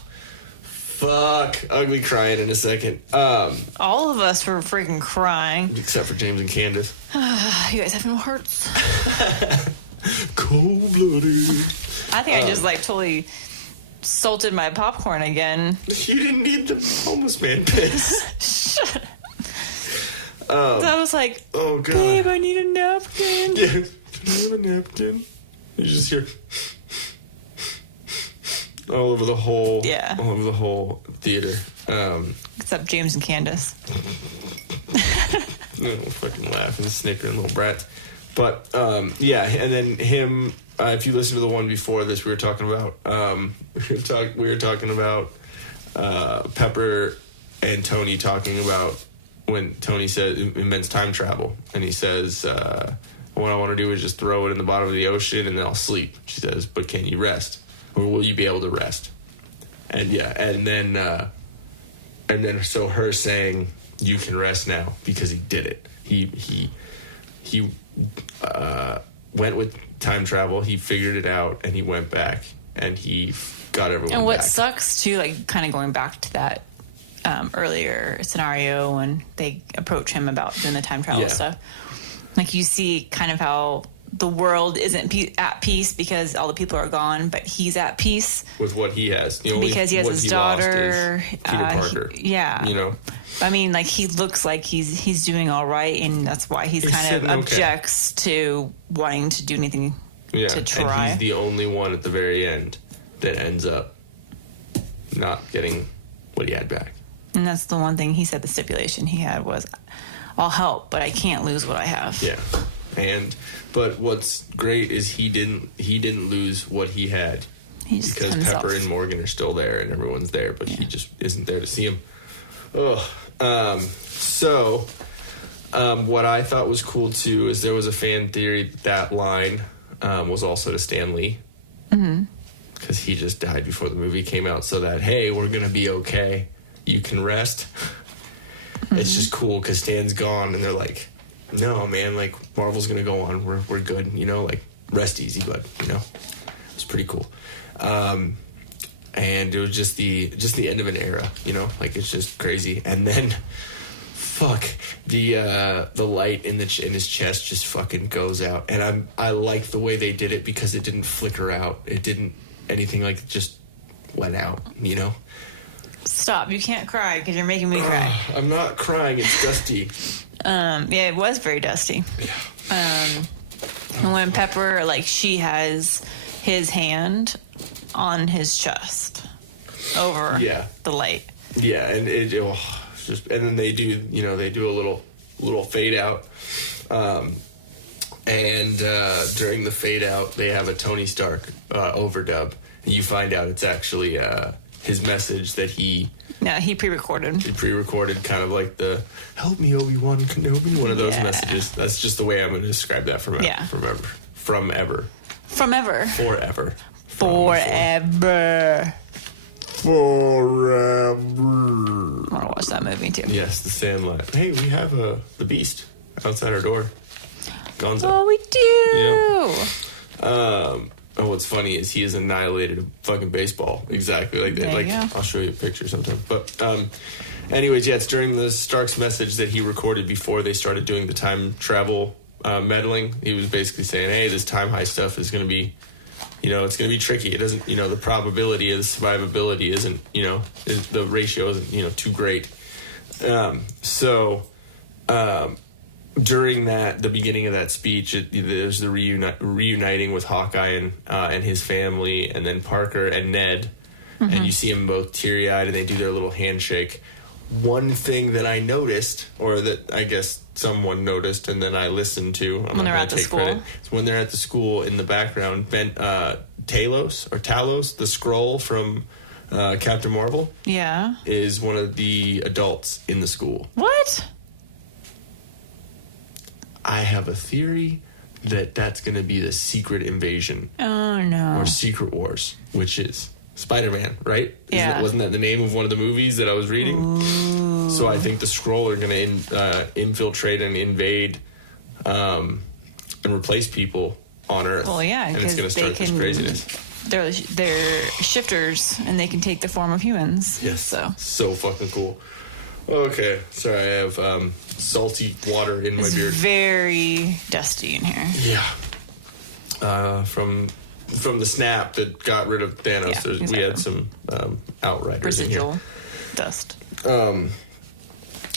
fuck. Ugly crying in a second. All of us were freaking crying. Except for James and Candace. You guys have no hearts. Cold-blooded. I think I just, totally salted my popcorn again. You didn't need the homeless man piss. Shut up. I was like, oh, God. Babe, I need a napkin. Yeah. Can I have a napkin? You just hear... all over the whole theater. Except James and Candace. Fucking laughing, snickering, little brats. But yeah, and then him. If you listen to the one before this, we were talking about Pepper and Tony talking about when Tony said immense time travel, and he says, "What I want to do is just throw it in the bottom of the ocean and then I'll sleep." She says, "But can you rest? Or will you be able to rest?" And yeah, and then so her saying, "You can rest now," because he did it. He went with time travel. He figured it out, and he went back, and he got everyone. And what back. sucks too, kind of going back to that earlier scenario when they approach him about doing the time travel stuff. You see kind of how the world isn't at peace because all the people are gone, but he's at peace with what he has. Because he has his daughter, Peter Parker. I mean, he looks like he's doing all right, and that's why he's kind of objects to wanting to do anything to try. And he's the only one at the very end that ends up not getting what he had back. And that's the one thing he said the stipulation he had was, I'll help, but I can't lose what I have. Yeah. But what's great is he didn't lose what he had, because himself. Pepper and Morgan are still there and everyone's there, but he just isn't there to see him. What I thought was cool too is there was a fan theory that line was also to Stan Lee, because he just died before the movie came out, so that, hey, we're gonna be okay, you can rest. It's just cool because Stan's gone and they're like, no, man, Marvel's gonna go on. We're good, rest easy, bud. It's pretty cool. And it was just the end of an era, it's just crazy. And then, fuck, the light in his chest just fucking goes out. And I like the way they did it because it didn't flicker out. It didn't anything it just went out. Stop! You can't cry because you're making me cry. I'm not crying. It's dusty. Yeah, it was very dusty. Yeah. And when Pepper, she has his hand on his chest over the light. Yeah, and it just, and then they do a little fade out. And during the fade out, they have a Tony Stark overdub, and you find out it's actually his message that he pre-recorded. He pre-recorded, kind of like the "Help me, Obi-Wan Kenobi," one of those messages. That's just the way I'm going to describe that from ever. Forever. I want to watch that movie too. Yes, The Sandlot. Hey, we have the Beast outside our door. Gonzo. Oh, we do. What's funny is he has annihilated a fucking baseball exactly like that. I'll show you a picture sometime. But anyways, it's during the Stark's message that he recorded before they started doing the time travel meddling. He was basically saying, hey, this time heist stuff is going to be, it's going to be tricky. It doesn't, the probability of the survivability isn't, the ratio isn't, too great. During the beginning of that speech, there's the reuniting with Hawkeye and his family, and then Parker and Ned, and you see them both teary-eyed, and they do their little handshake. One thing that I noticed, or that I guess someone noticed, and then I listened to, when they're at the school, is when they're at the school in the background, Talos, the Skrull from Captain Marvel, is one of the adults in the school. What? I have a theory that that's going to be the Secret Invasion. Oh, no. Or Secret Wars, which is Spider-Man, right? Wasn't that the name of one of the movies that I was reading? Ooh. So I think the Skrull are going to infiltrate and invade and replace people on Earth. Well, yeah, and it's going to start this craziness. they're shifters, and they can take the form of humans. Yes. So fucking cool. Okay, sorry, I have salty water in my beard. It's very dusty in here. Yeah. From the snap that got rid of Thanos, exactly. We had some Outriders residual in here. Dust.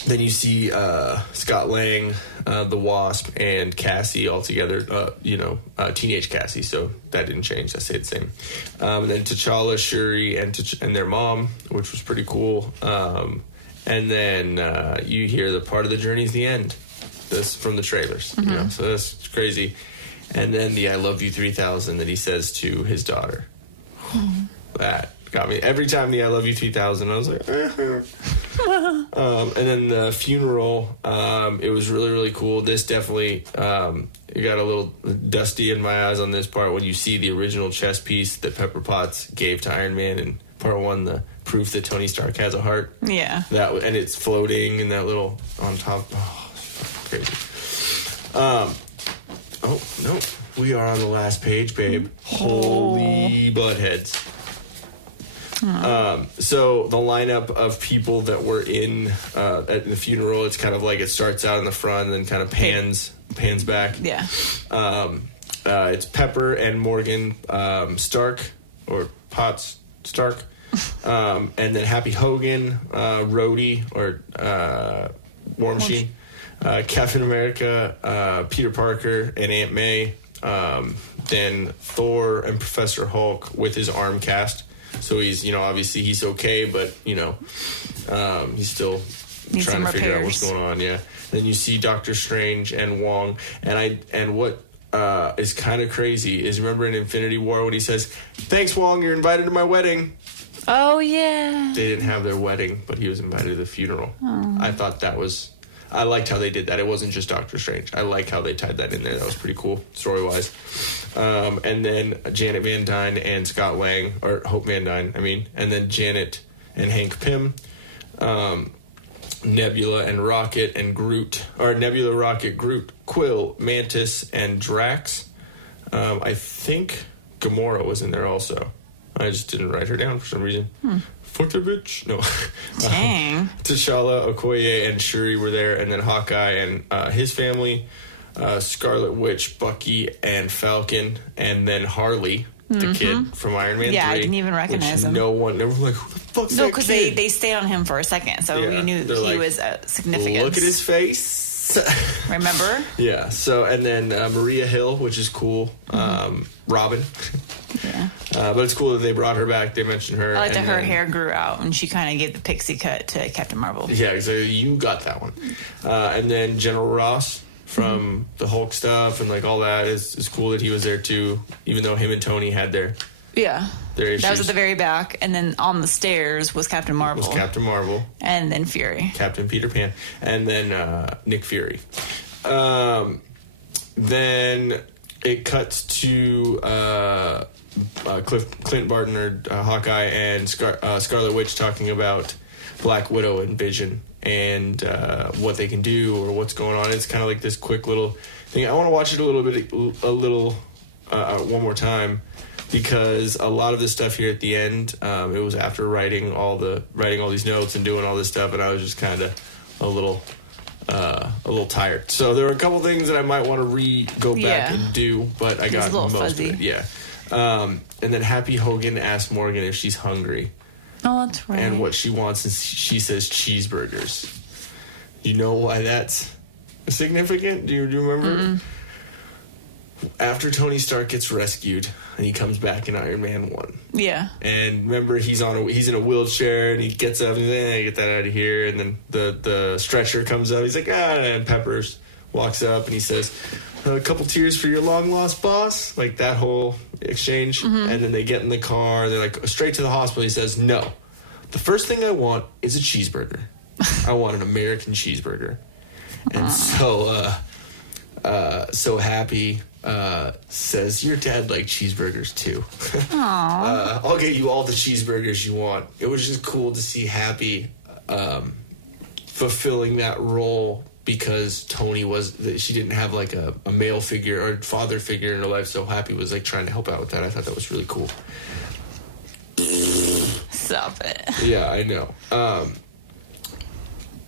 Then you see Scott Lang, the Wasp, and Cassie all together. Teenage Cassie, so that didn't change. I stayed the same. And then T'Challa, Shuri, and their mom, which was pretty cool. And then you hear the part of the journey is the end. This from the trailers, so that's crazy. And then the "I love you 3000" that he says to his daughter. That got me every time. The "I love you 3000." I was like, and then the funeral. It was really, really cool. This definitely it got a little dusty in my eyes on this part when you see the original chess piece that Pepper Potts gave to Iron Man in Part 1, the proof that Tony Stark has a heart. Yeah. And it's floating in that little on top. Oh, crazy. Oh no, we are on the last page, babe. Holy buttheads. So the lineup of people that were in at the funeral, it's kind of like it starts out in the front and then kind of pans back. Yeah. It's Pepper and Morgan Stark, or Potts Stark, and then Happy Hogan, Rhodey, or War Machine, Captain America, Peter Parker, and Aunt May. Then Thor and Professor Hulk with his arm cast. So he's, obviously he's okay, but, he's still trying to figure out what's going on. Yeah. Then you see Doctor Strange and Wong. And what is kind of crazy is, remember in Infinity War when he says, "Thanks, Wong, you're invited to my wedding." Oh, yeah. They didn't have their wedding, but he was invited to the funeral. I thought I liked how they did that. It wasn't just Doctor Strange. I like how they tied that in there. That was pretty cool, story-wise. And then Janet Van Dyne and Scott Lang, or Hope Van Dyne, and then Janet and Hank Pym, Nebula and Rocket and Groot, or Nebula, Rocket, Groot, Quill, Mantis, and Drax. I think Gamora was in there also. I just didn't write her down for some reason. Fuck that bitch. No. Dang. T'Challa, Okoye, and Shuri were there, and then Hawkeye and his family, Scarlet Witch, Bucky, and Falcon, and then Harley, the kid from Iron Man 3. Yeah, I didn't even recognize him. They were like, who the fuck's that kid? No, because they stayed on him for a second, so we knew he was significant. Look at his face. Remember? Yeah, so, and then Maria Hill, which is cool. Robin. Yeah. But it's cool that they brought her back. They mentioned her. I like that her hair grew out and she kind of gave the pixie cut to Captain Marvel. Yeah, exactly. You got that one. And then General Ross from the Hulk stuff and like all that is cool that he was there too, even though him and Tony had their issues. That was at the very back, and then on the stairs was Captain Marvel. And then Fury. Captain Peter Pan. And then Nick Fury. Then it cuts to Clint Barton, or Hawkeye, and Scarlet Witch talking about Black Widow and Vision and what they can do or what's going on. It's kind of like this quick little thing. I want to watch it one more time, because a lot of this stuff here at the end, it was after writing all these notes and doing all this stuff, and I was just kind of a little tired. So there were a couple things that I might want to go back and do, but I got most fuzzy. Of it. Yeah. And then Happy Hogan asked Morgan if she's hungry. Oh, that's right. And what she wants is, she says, cheeseburgers. You know why that's significant? Do you remember? Mm-mm. After Tony Stark gets rescued and he comes back in Iron Man 1. Yeah. And remember, he's in a wheelchair and he gets up and he's like, get that out of here. And then the stretcher comes up. He's like, and Peppers walks up and he says, a couple tears for your long lost boss. Like that whole exchange. Mm-hmm. And then they get in the car. They're like, straight to the hospital. He says, no. The first thing I want is a cheeseburger. I want an American cheeseburger. And so Happy says, your dad liked cheeseburgers too. I'll get you all the cheeseburgers you want. It was just cool to see Happy fulfilling that role because Tony she didn't have like a male figure or father figure in her life, so Happy was like trying to help out with that. I thought that was really cool. Stop it. Yeah, I know.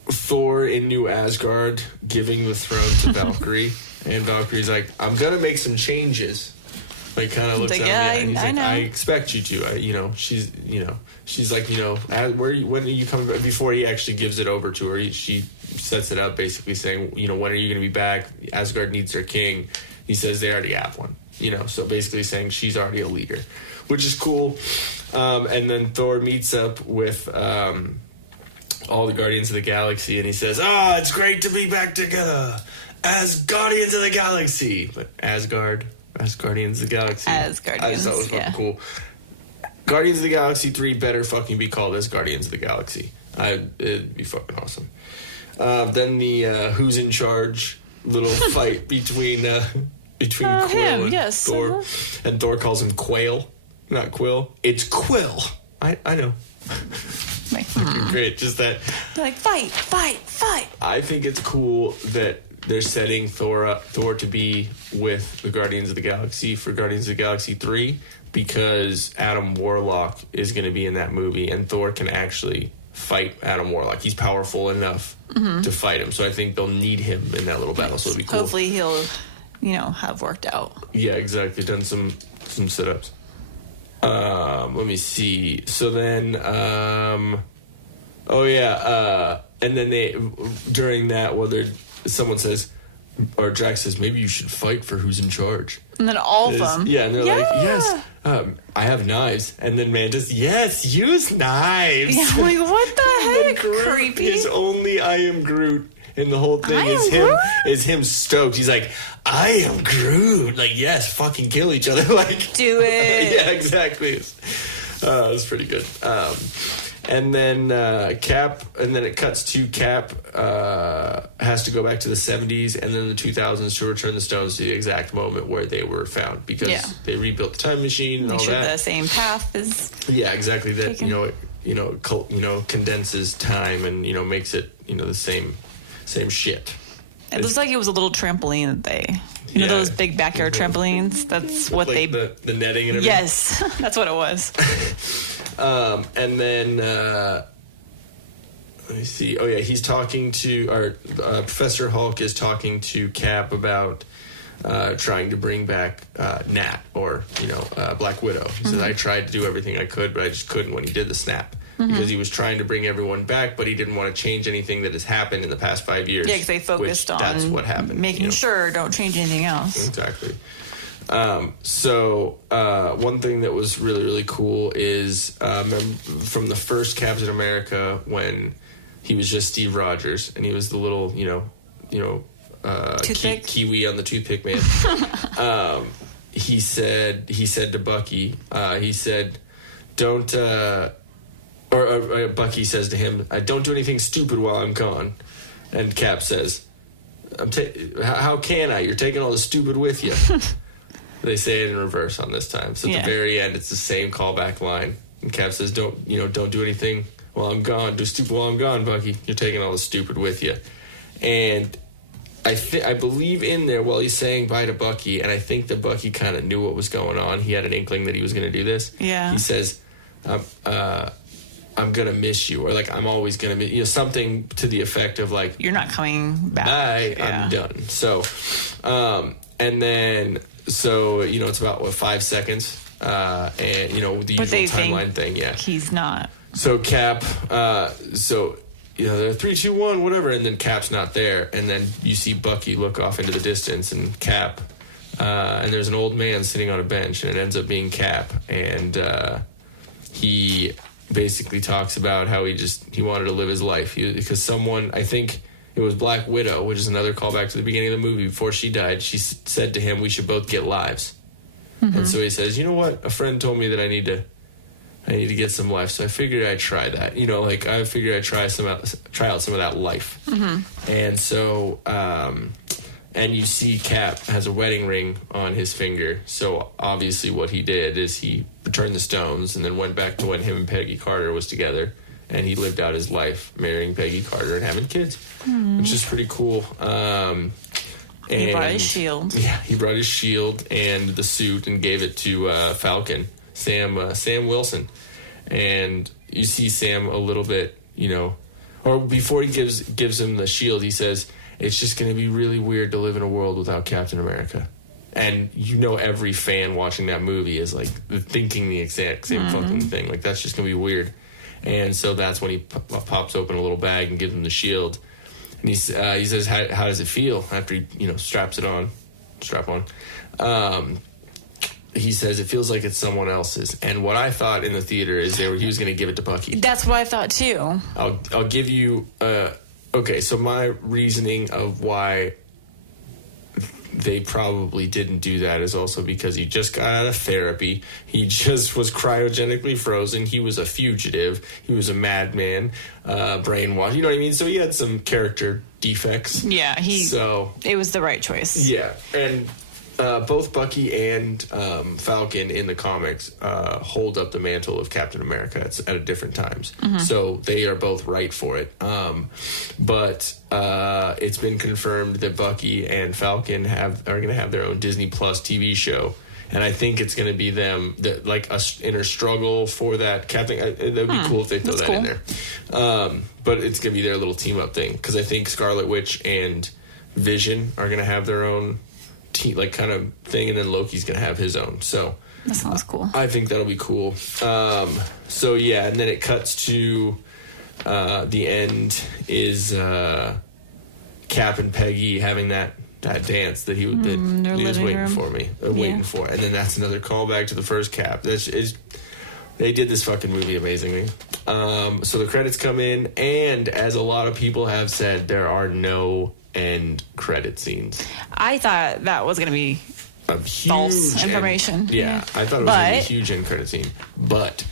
Thor in New Asgard giving the throne to Valkyrie, and Valkyrie's like, I'm gonna make some changes. Like, kind of looks at me and he's like, I expect you to. She's like, when are you coming back? Before he actually gives it over to her, she sets it up basically saying, when are you going to be back? Asgard needs their king. He says they already have one. So basically saying she's already a leader, which is cool. And then Thor meets up with all the Guardians of the Galaxy, and he says, it's great to be back together as Guardians of the Galaxy. But as Guardians of the Galaxy. As Guardians, I thought it was fucking cool. Guardians of the Galaxy 3 better fucking be called as Guardians of the Galaxy. It'd be fucking awesome. Then the Who's in Charge little fight between Quill and Thor. Uh-huh. And Thor calls him Quail, not Quill. It's Quill. I know. Great, just that. They're like, fight. I think it's cool that they're setting Thor to be with the Guardians of the Galaxy for Guardians of the Galaxy 3 because Adam Warlock is going to be in that movie, and Thor can actually fight Adam Warlock. He's powerful enough to fight him, so I think they'll need him in that little battle, so it'll be cool. Hopefully he'll, have worked out. Yeah, exactly. Done some sit-ups. Let me see. So then, and then during that, someone says, or Drax says, maybe you should fight for Who's in Charge. And then all of them. Yeah, and they're like, yes, I have knives. And then Mantis, yes, use knives. Yeah, I'm like, what the heck? Groot Creepy. is only I am Groot. And the whole thing is him stoked. He's like, I am Groot. Like, yes, fucking kill each other. Like, do it. Yeah, exactly. It's pretty good. And then Cap, and then it cuts to Cap has to go back to the 70s and then the 2000s to return the stones to the exact moment where they were found because they rebuilt the time machine and Make all sure that. The same path is. Yeah, exactly. That taken. Condenses time and makes it the same shit. It looks like it was a little trampoline that they. Those big backyard trampolines? That's what like the netting and everything? Yes, that's what it was. And then, let me see. Oh, yeah, he's talking to, Professor Hulk is talking to Cap about trying to bring back Nat or, Black Widow. He says, I tried to do everything I could, but I just couldn't when he did the snap. Because he was trying to bring everyone back, but he didn't want to change anything that has happened in the past 5 years. Yeah, because they focused on that's what happened, making sure don't change anything else. Exactly. So one thing that was really, really cool is from the first Captain America when he was just Steve Rogers and he was the little, kiwi on the toothpick man. He said to Bucky, don't. Or Bucky says to him, don't do anything stupid while I'm gone. And Cap says, how can I? You're taking all the stupid with you. They say it in reverse on this time. So at the very end, it's the same callback line. And Cap says, don't do anything while I'm gone. Do stupid while I'm gone, Bucky. You're taking all the stupid with you. And I believe in there while he's saying bye to Bucky, and I think that Bucky kind of knew what was going on. He had an inkling that he was going to do this. Yeah. He says, I'm gonna miss you, or like I'm always gonna miss something to the effect of like you're not coming back. I'm done. So, and then it's about 5 seconds, and the usual timeline thing. Yeah, he's not. So Cap, they're 3, 2, 1, whatever, and then Cap's not there, and then you see Bucky look off into the distance, and Cap, and there's an old man sitting on a bench, and it ends up being Cap, and he basically talks about how he wanted to live his life because someone, I think it was Black Widow, which is another callback to the beginning of the movie. Before she died, she said to him, we should both get lives. And so he says, you know what, a friend told me that I need to get some life, so I figured I'd try that. I figured I'd try out some of that life. And so and you see Cap has a wedding ring on his finger, so obviously what he did is he returned the stones and then went back to when him and Peggy Carter was together and he lived out his life marrying Peggy Carter and having kids, which is pretty cool. He brought his shield. Yeah, he brought his shield and the suit and gave it to Falcon, Sam Wilson. And you see Sam a little bit, or before he gives him the shield, he says, it's just going to be really weird to live in a world without Captain America. And every fan watching that movie is like thinking the exact same fucking thing. Like, that's just going to be weird. And so that's when he pops open a little bag and gives him the shield. And he says, how does it feel after he, strap on? He says, it feels like it's someone else's. And what I thought in the theater is he was going to give it to Bucky. That's what I thought too. I'll give you, okay, so my reasoning of why they probably didn't do that is also because he just got out of therapy. He just was cryogenically frozen. He was a fugitive. He was a madman, brainwashed. You know what I mean? So he had some character defects. Yeah, it was the right choice. Yeah, and both Bucky and Falcon in the comics hold up the mantle of Captain America at different times. So they are both right for it. But it's been confirmed that Bucky and Falcon are going to have their own Disney Plus TV show. And I think it's going to be them, like, a inner struggle for that Captain. That would be cool if they throw that in there. But it's going to be their little team-up thing. Because I think Scarlet Witch and Vision are going to have their own kind of thing, and then Loki's gonna have his own. So that sounds cool. I think that'll be cool. So yeah, and then it cuts to the end is Cap and Peggy having that dance that he was waiting for me, waiting for, and then that's another callback to the first Cap. They did this fucking movie amazingly. So the credits come in, and as a lot of people have said, there are no end credit scenes. I thought that was going to be false information. I thought it was going to be a huge end credit scene. But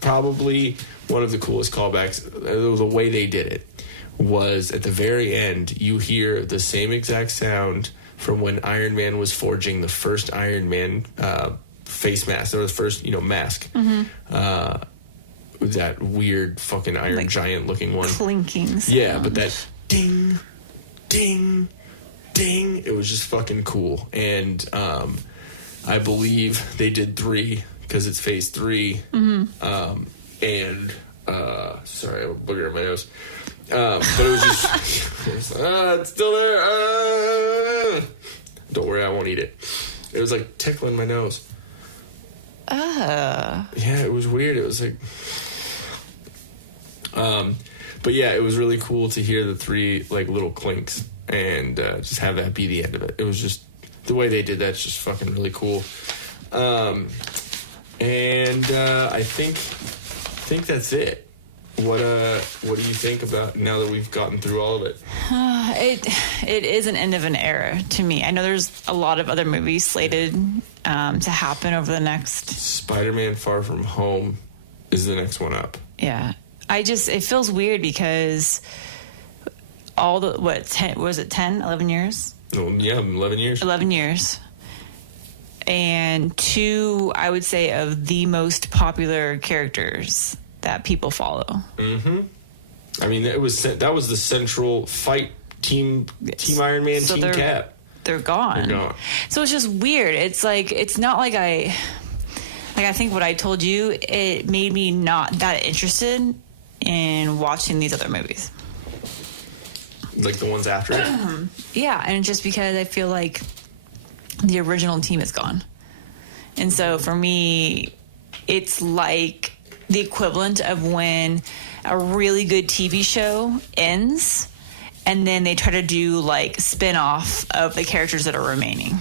probably one of the coolest callbacks, the way they did it, was at the very end, you hear the same exact sound from when Iron Man was forging the first Iron Man face mask, or the first, mask. That weird fucking iron giant looking one. Clinking sound. Yeah, but that ding, ding, ding. It was just fucking cool. And I believe they did 3 because it's phase 3. And sorry, I have a booger in my nose. But it was just, it's still there. Don't worry, I won't eat it. It was like tickling my nose. Yeah, it was weird. It was like, but yeah, it was really cool to hear the 3 like little clinks and just have that be the end of it. It was just the way they did that's just fucking really cool. And I think that's it. What do you think about now that we've gotten through all of it? It is an end of an era to me. I know there's a lot of other movies slated to happen over the next. Spider-Man: Far From Home is the next one up. Yeah, it feels weird because all the 11 years? Oh, yeah, 11 years. 11 years. And 2, I would say, of the most popular characters that people follow. Mm-hmm. I mean, that was the central fight team Iron Man, so Team Cap. They're gone. So it's just weird. It's like, it's not like I think what I told you, it made me not that interested in watching these other movies. Like the ones after it? Yeah, and just because I feel like the original team is gone. And so for me, it's like the equivalent of when a really good TV show ends and then they try to do like spin-off of the characters that are remaining.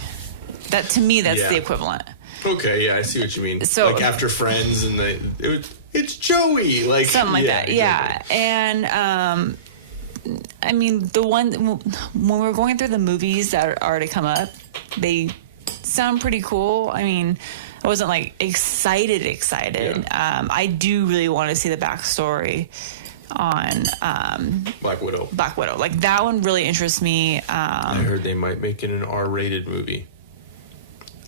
That, to me, that's the equivalent. Okay, yeah, I see what you mean. So, like after Friends and it's Joey, like something like that. Exactly. Yeah. And I mean, the one when we're going through the movies that are to come up, they sound pretty cool. I mean, I wasn't like excited. Yeah. I do really want to see the backstory on Black Widow. Like that one really interests me. I heard they might make it an R-rated movie.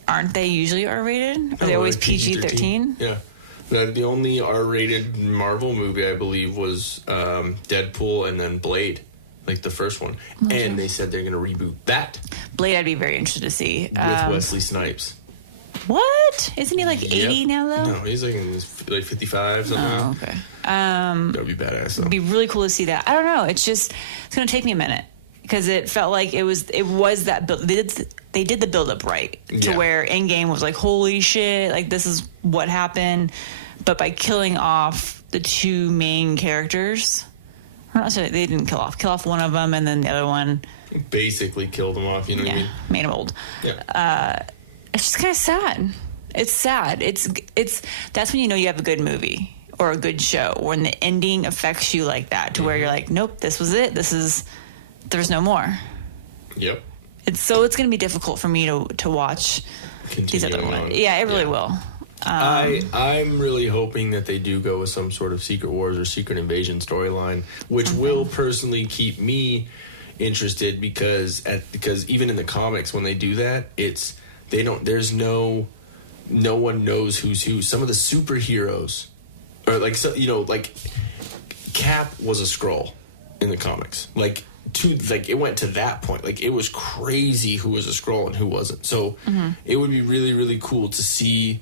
Aren't they usually R-rated? Are they always PG-13? Yeah. The only R-rated Marvel movie, I believe, was Deadpool and then Blade, like the first one. Okay. And they said they're going to reboot that. Blade, I'd be very interested to see. With Wesley Snipes. What? Isn't he like 80 now, though? No, he's like, like 55, something. Oh, okay. That'd be badass, though. It'd be really cool to see that. I don't know. It's going to take me a minute. Because it felt like it was that build. They did the build up right to where Endgame was like, holy shit, like this is what happened. But by killing off the two main characters, they didn't kill off one of them, and then the other one basically killed them off. You know what I mean? Made him old. Yeah. It's just kind of sad. It's sad. It's that's when you know you have a good movie or a good show, when the ending affects you like that, to where you're like, nope, this was it. There's no more. Yep. It's going to be difficult for me to watch these other ones. Yeah, it really will. I'm really hoping that they do go with some sort of Secret Wars or Secret Invasion storyline, which will personally keep me interested, because even in the comics, when they do that, there's no one knows who's who. Some of the superheroes, or like Cap was a Skrull in the comics, it went to that point. Like, it was crazy who was a Skrull and who wasn't. So it would be really, really cool to see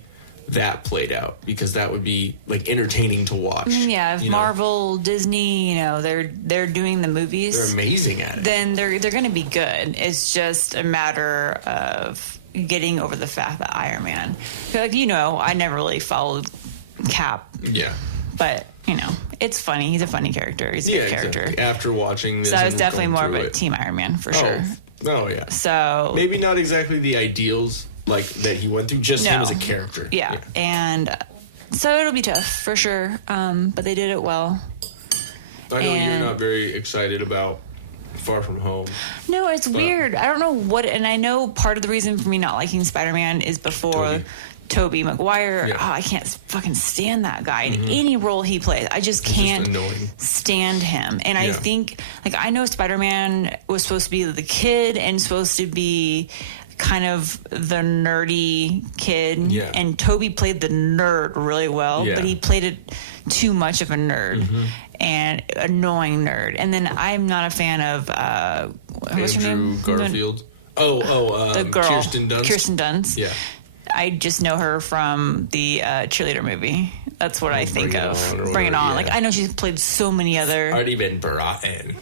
that played out, because that would be like entertaining to watch. Yeah, if Marvel, Disney, they're doing the movies, they're amazing at it. Then they're going to be good. It's just a matter of getting over the fact that Iron Man. I never really followed Cap. Yeah, but it's funny. He's a funny character. He's a good character. Exactly. After watching this, so I was definitely more of a Team Iron Man for sure. Oh yeah. So maybe not exactly the ideals like that he went through, just him as a character. Yeah. And so it'll be tough for sure. But they did it well. I know you're not very excited about Far From Home. No, it's weird. I don't know what, and I know part of the reason for me not liking Spider-Man is before Tobey Maguire. Yeah. Oh, I can't fucking stand that guy in any role he plays. I just can't stand him. And I think, I know Spider-Man was supposed to be the kid and supposed to be kind of the nerdy kid. Yeah. And Tobey played the nerd really well, but he played it too much of a nerd. And annoying nerd. And then I'm not a fan of what's her name? Garfield. The girl, Kirsten Dunst. Kirsten Dunst. Yeah. I just know her from the cheerleader movie. That's what I think of. Bring It On. Yeah. I know she's played so many other. Already been brought in.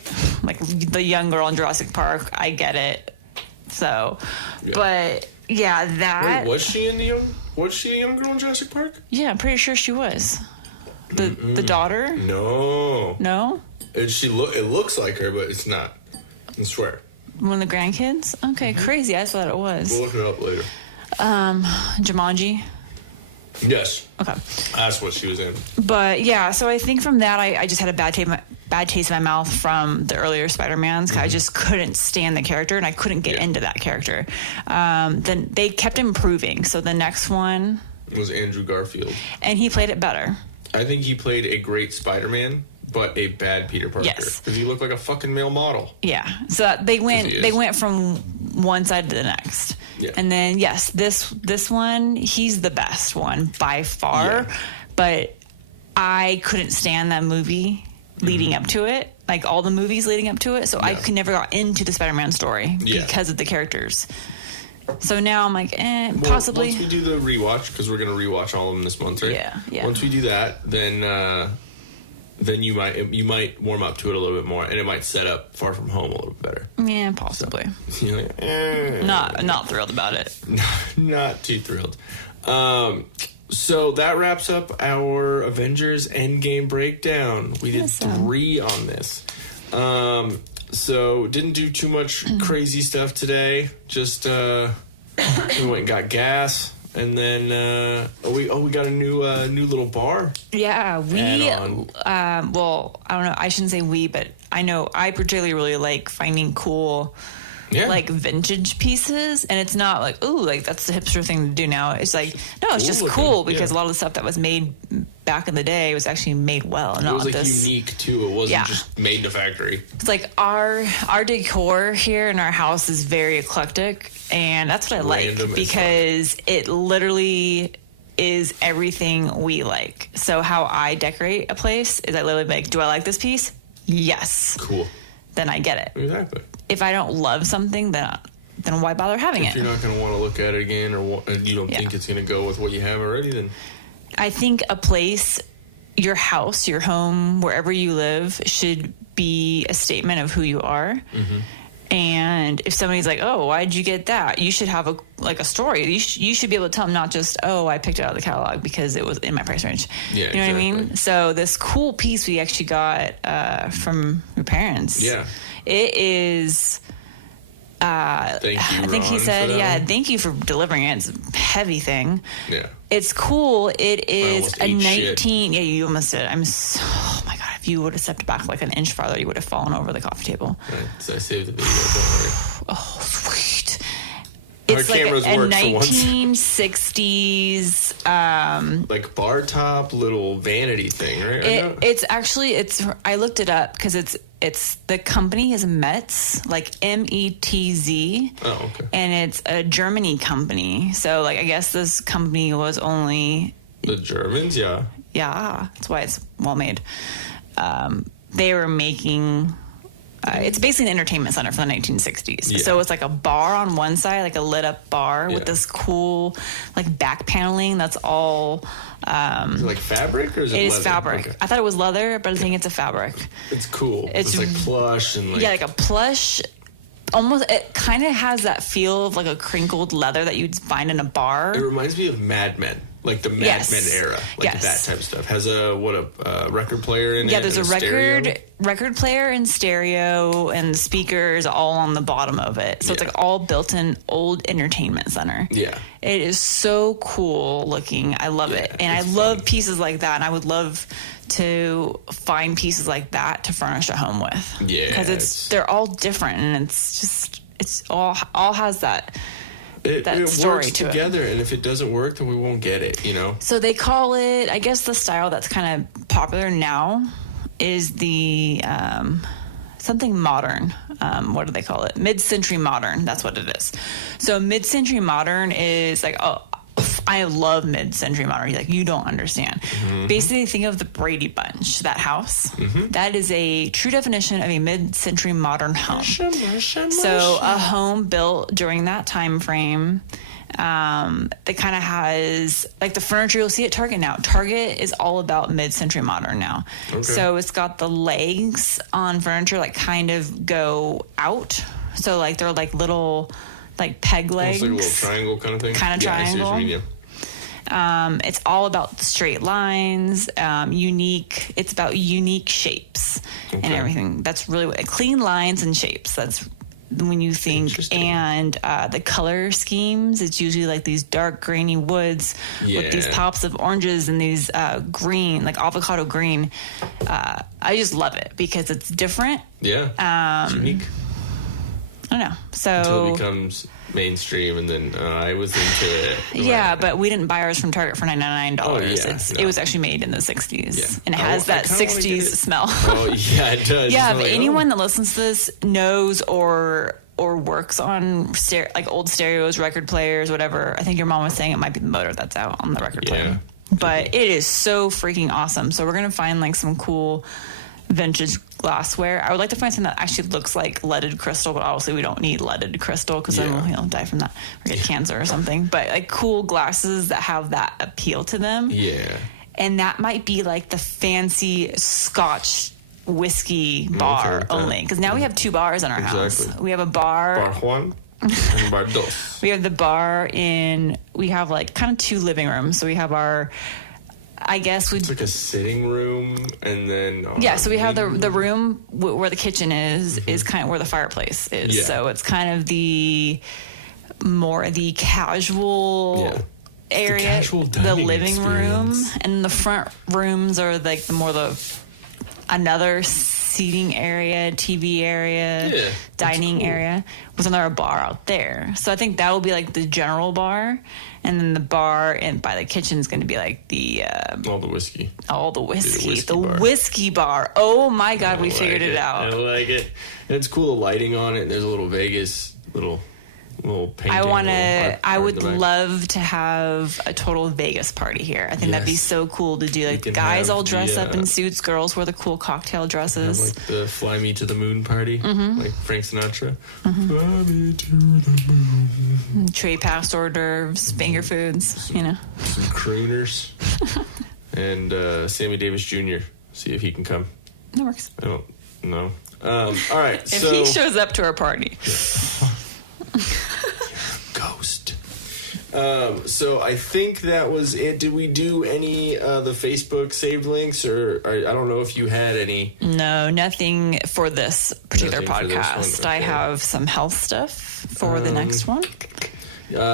Like the young girl in Jurassic Park. I get it. So, but that. Wait, was she a young girl in Jurassic Park? Yeah, I'm pretty sure she was. The daughter? No. It looks like her, but it's not. I swear. One of the grandkids? Okay, crazy. I thought it was. We'll look it up later. Jumanji? Yes. Okay. That's what she was in. But so I think from that, I just had a bad taste in my mouth from the earlier Spider-Mans. I just couldn't stand the character, and I couldn't get into that character. Then they kept improving. So the next one was Andrew Garfield. And he played it better. I think he played a great Spider-Man, but a bad Peter Parker. Yes. Because he looked like a fucking male model. Yeah. So they went from one side to the next. Yeah. And then this one, he's the best one by far. Yeah. But I couldn't stand that movie leading up to it. Like all the movies leading up to it. So I could never got into the Spider-Man story because of the characters. So now I'm like, possibly. Once we do the rewatch, because we're going to rewatch all of them this month, right? Yeah. Once we do that, then you might warm up to it a little bit more, and it might set up Far From Home a little bit better. Yeah, possibly. So, you're like, Not thrilled about it. Not too thrilled. So that wraps up our Avengers Endgame breakdown. We did 3 on this. So didn't do too much crazy stuff today. Just we went and got gas, and then we got a new little bar. Yeah, well, I don't know. I shouldn't say we, but I know I particularly really like finding cool. Yeah. Like vintage pieces, and it's not like, ooh, like that's the hipster thing to do now. It's like, no, it's just cool because a lot of the stuff that was made back in the day was actually made well. It was like unique too. It wasn't just made in a factory. It's like our decor here in our house is very eclectic, and that's what I like because it literally is everything we like. So how I decorate a place is I literally like, do I like this piece? Yes. Cool. Then I get it. Exactly. If I don't love something, then why bother having it? If you're not going to want to look at it again, or you don't think it's going to go with what you have already, then I think a place, your house, your home, wherever you live, should be a statement of who you are. Mm-hmm. And if somebody's like, "Oh, why'd you get that?" You should have a story. You should be able to tell them, not just, "Oh, I picked it out of the catalog because it was in my price range." Yeah, you know what I mean? So this cool piece we actually got from your parents. Yeah, it is. Thank you, I think he said, thank you for delivering it. It's a heavy thing. Yeah. It's cool. It is a 19. Shit. Yeah, you almost did. Oh my God. If you would have stepped back like an inch farther, you would have fallen over the coffee table. Right. So I saved the video. Don't worry. Oh, sweet. Our It's like cameras a work for once. 1960s like bar top little vanity thing, right? It's I looked it up because it's the company is Metz, like METZ. Oh, okay. And it's a Germany company. So like I guess this company was only The Germans, yeah. Yeah, that's why it's well made. They were making it's basically an entertainment center from the 1960s. Yeah. So it's like a bar on one side, like a lit up bar with this cool like back paneling that's all is it like fabric or is it leather? It is fabric. Okay. I thought it was leather, but I think it's a fabric. It's cool. It's like plush and like... Yeah, like a plush. Almost, it kind of has that feel of like a crinkled leather that you'd find in a bar. It reminds me of Mad Men. Like the Mad Men era, like that type of stuff. Has a record player in it? Yeah, there's a record player and stereo and the speakers all on the bottom of it. So it's like all built-in old entertainment center. Yeah, it is so cool looking. I love it, and I love pieces like that. And I would love to find pieces like that to furnish a home with. Yeah, because they're all different, and it's all has that. It story works to together, and if it doesn't work, then we won't get it, you know? So they call it, I guess the style that's kind of popular now is the something modern. What do they call it? Mid-century modern. That's what it is. So mid-century modern is like, I love mid-century modern. Like, you don't understand. Mm-hmm. Basically, think of the Brady Bunch, that house. Mm-hmm. That is a true definition of a mid-century modern home. So a home built during that time frame that kind of has, like the furniture you'll see at Target now. Target is all about mid-century modern now. Okay. So it's got the legs on furniture like kind of go out. So like they're like little... like peg legs. It's like a little triangle kind of thing. Kind of triangle. I see what you mean, it's all about straight lines, unique. It's about unique shapes and everything. That's really clean lines and shapes. That's when you think. And the color schemes, it's usually like these dark grainy woods with these pops of oranges and these green, like avocado green. I just love it because it's different. Yeah. It's unique. I don't know. So until it becomes mainstream, and then I was into it. Yeah, but we didn't buy ours from Target for $99. Oh, yeah, it was actually made in the 60s, and it has that 60s smell. Oh, yeah, it does. Yeah, but anyone that listens to this knows or works on like old stereos, record players, whatever. I think your mom was saying it might be the motor that's out on the record player. But it is so freaking awesome. So we're gonna find like some cool vintage glassware. I would like to find something that actually looks like leaded crystal, but obviously we don't need leaded crystal because then we'll die from that or get cancer or something. But like cool glasses that have that appeal to them. Yeah. And that might be like the fancy Scotch whiskey bar only. Because now we have two bars in our house. We have a bar. Bar one and bar dos. We have the bar we have like kind of two living rooms. So we have our... I guess it's like a sitting room, and then so we have the room where the kitchen is kind of where the fireplace is. So it's kind of the more the casual area, the living room, and the front rooms are like another seating area, TV area, dining area with another bar out there. So I think that will be like the general bar. And then the bar and by the kitchen is going to be like the... all the whiskey. The whiskey bar. Oh, my God, we figured it out. I like it. And it's cool, the lighting on it. There's a little Vegas, little painting. I would love to have a total Vegas party here. I think that'd be so cool to do. Like guys all dress up in suits, girls wear the cool cocktail dresses. Have, like the Fly Me to the Moon party, like Frank Sinatra. Fly me to the moon. Tray passed hors d'oeuvres, finger foods, you know. Some crooners. And Sammy Davis Jr. See if he can come. That works. I don't know. All right. If he shows up to our party. Ghost. So I think that was it. Did we do any the Facebook saved links, or I don't know if you had any? No, nothing for this particular podcast. Okay. I have some health stuff for the next one.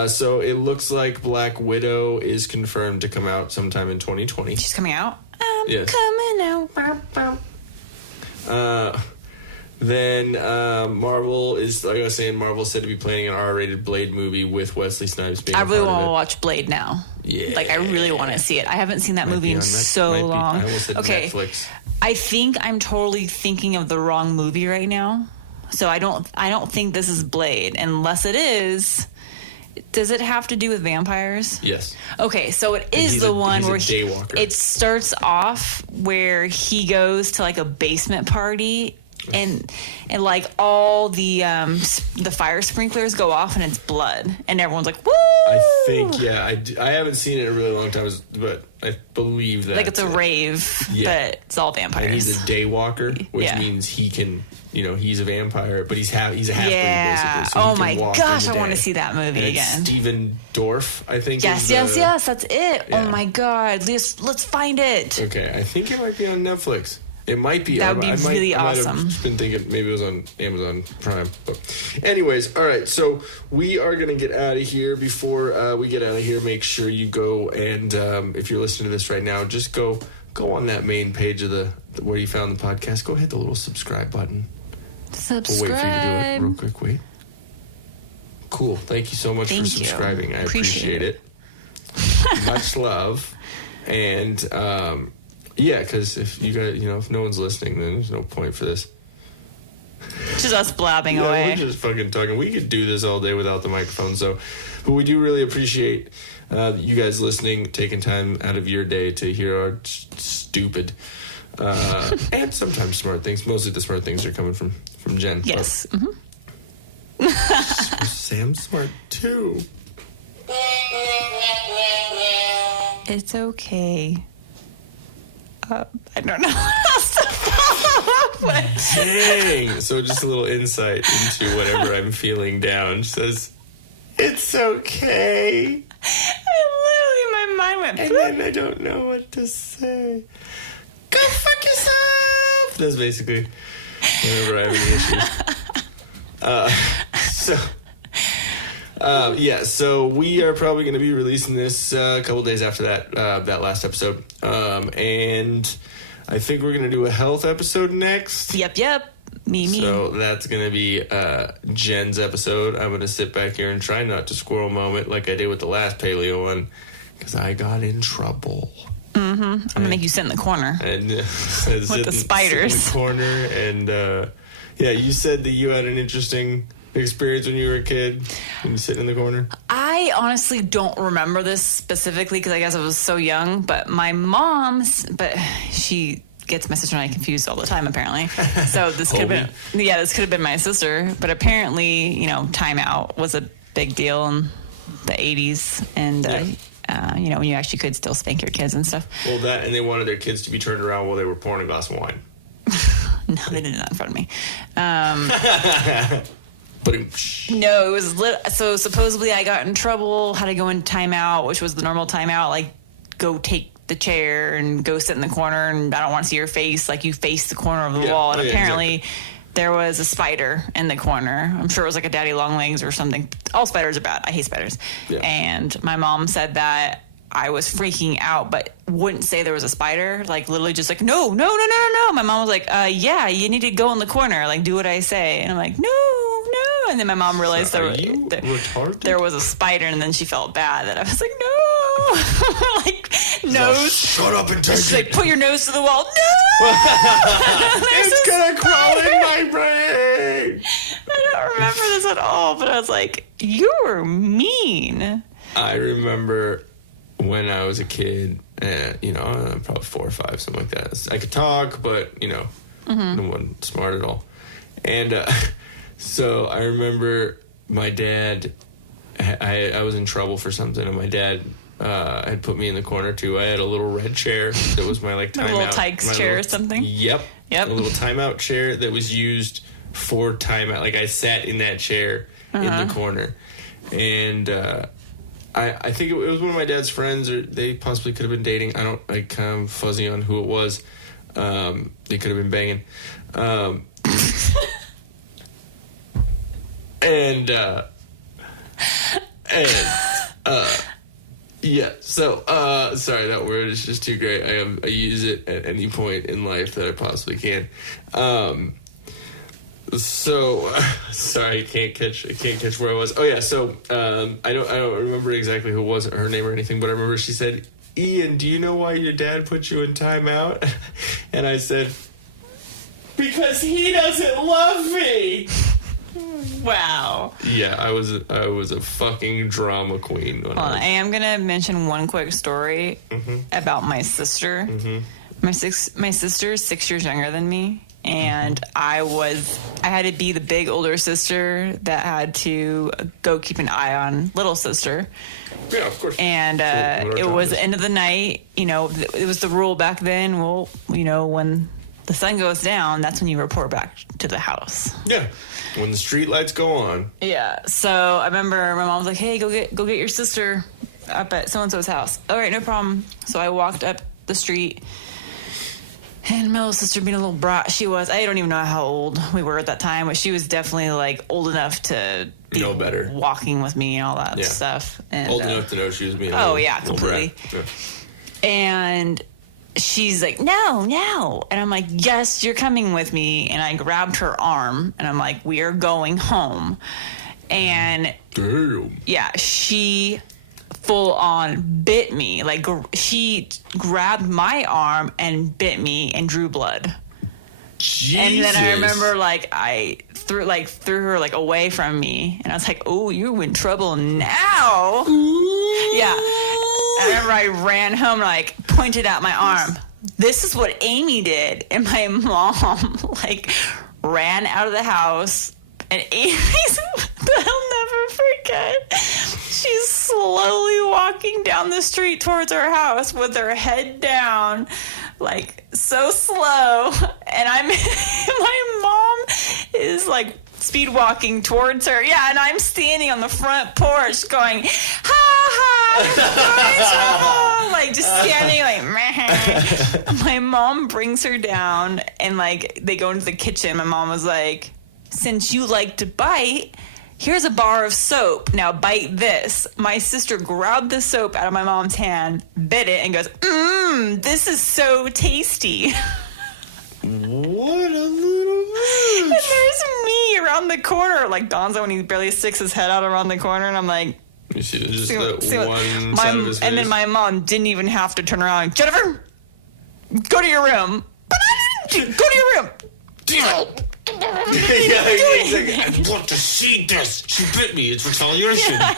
So it looks like Black Widow is confirmed to come out sometime in 2020. She's coming out. Yes. Coming out. Then Marvel is, like I was saying, Marvel said to be planning an R-rated Blade movie with Wesley Snipes being I really want to watch Blade now. Yeah. Like, I really want to see it. I haven't seen that movie in so long. I almost said Netflix. I think I'm totally thinking of the wrong movie right now. So I don't think this is Blade. Unless it is... Does it have to do with vampires? Yes. Okay, so it is the one where it starts off where he goes to like a basement party and like all the fire sprinklers go off and it's blood and everyone's like, woo! I think, I haven't seen it in a really long time, but I believe that. Like it's a rave, but it's all vampires. And he's a daywalker, which means he can... You know, he's a vampire, but he's a half-breed, basically. So oh my gosh, I want to see that movie again. Stephen Dorff, I think. Yes, that's it. Yeah. Oh my God, let's find it. Okay, I think it might be on Netflix. It might be. That would be really awesome. I might have been thinking maybe it was on Amazon Prime. But anyways, all right, so we are going to get out of here. Before we get out of here, make sure you go and, if you're listening to this right now, just go on that main page of where you found the podcast. Go hit the little subscribe button. Subscribe. We'll wait for you to do it real quick. Wait. Cool. Thank you so much for subscribing. I appreciate it. Much love. And because if you guys, if no one's listening, then there's no point for this. Just us blabbing away. We're just fucking talking. We could do this all day without the microphone. But we do really appreciate you guys listening, taking time out of your day to hear our stupid and sometimes smart things. Mostly the smart things are coming from Jen. Yes. Sam's smart too. It's okay. I don't know what else to follow up with. Dang. So just a little insight into whatever I'm feeling down. She says, it's okay. My mind went. And then I don't know what to say. Go fuck yourself. That's basically whenever I have any issues. So we are probably going to be releasing this a couple days after that last episode. And I think we're going to do a health episode next. Yep. Me. So that's going to be Jen's episode. I'm going to sit back here and try not to squirrel moment like I did with the last paleo one because I got in trouble. Mm-hmm. I'm going to make you sit in the corner. And, with the spiders. Sit in the corner. And, you said that you had an interesting experience when you were a kid when you sit in the corner. I honestly don't remember this specifically because I guess I was so young. But my she gets my sister and I confused all the time, apparently. So this could have been my sister. But apparently, timeout was a big deal in the 80s. And, when you actually could still spank your kids and stuff. Well, that, and they wanted their kids to be turned around while they were pouring a glass of wine. No, they did that in front of me. No, it was so supposedly I got in trouble, had to go into timeout, which was the normal timeout, like go take the chair and go sit in the corner, and I don't want to see your face, like you face the corner of the wall. And apparently there was a spider in the corner. I'm sure it was like a daddy long legs or something. All spiders are bad. I hate spiders. Yeah. And my mom said that I was freaking out, but wouldn't say there was a spider. Like literally just like, no. My mom was like, you need to go in the corner. Like do what I say. And I'm like, no. And then my mom realized there was a spider, and then she felt bad that I was like, no. Like nose. Shut up and take She's like, put your nose to the wall. No. It's gonna crawl in my brain. I don't remember this at all, but I was like, you were mean. I remember when I was a kid, probably 4 or 5, something like that. I could talk, but, no one smart at all. And so I remember my dad, I was in trouble for something, and my dad had put me in the corner, too. I had a little red chair that was my, timeout. A little Tykes chair or something? Yep. A little timeout chair that was used for timeout. I sat in that chair in the corner. And I think it was one of my dad's friends, or they possibly could have been dating. I kind of fuzzy on who it was. They could have been banging. Yeah, so, sorry, that word is just too great. I use it at any point in life that I possibly can. Sorry, I can't catch where I was. Oh, yeah, so, I don't remember exactly who it was, her name or anything, but I remember she said, Ian, do you know why your dad put you in timeout? And I said, because he doesn't love me! Wow. Yeah, I was a fucking drama queen. I am gonna mention one quick story about my sister. My sister is 6 years younger than me, and I had to be the big older sister that had to go keep an eye on little sister. Yeah, of course. And it was the end of the night. It was the rule back then. Well, when the sun goes down, that's when you report back to the house. Yeah. When the street lights go on. Yeah. So I remember my mom was like, hey, go get your sister up at so-and-so's house. All right, no problem. So I walked up the street, and my little sister, being a little brat she was, I don't even know how old we were at that time, but she was definitely old enough to be better, walking with me and all that stuff. And, old enough to know she was being completely. Yeah. And she's like, no. And I'm like, yes, you're coming with me. And I grabbed her arm, and I'm like, we are going home. And damn. Yeah, she full on bit me. She grabbed my arm and bit me and drew blood. Jesus. And then I remember I threw her away from me, and I was like, oh, you in trouble now. Yeah. I remember I ran home and pointed out my arm. This is what Amy did. And my mom ran out of the house, and Amy's, I'll never forget, she's slowly walking down the street towards our house with her head down, so slow. And my mom is speed walking towards her. Yeah, and I'm standing on the front porch going, just standing meh. My mom brings her down, and they go into the kitchen. My mom was like, since you like to bite, here's a bar of soap. Now bite this. My sister grabbed the soap out of my mom's hand, bit it, and goes, this is so tasty. What a little bitch. And there's me around the corner, Donzo when he barely sticks his head out around the corner, and I'm like, you see just one side of his face. And then my mom didn't even have to turn around. Jennifer, go to your room. But I didn't. Go to your room. Exactly. I want to see this. She bit me. It's retaliation. Yeah,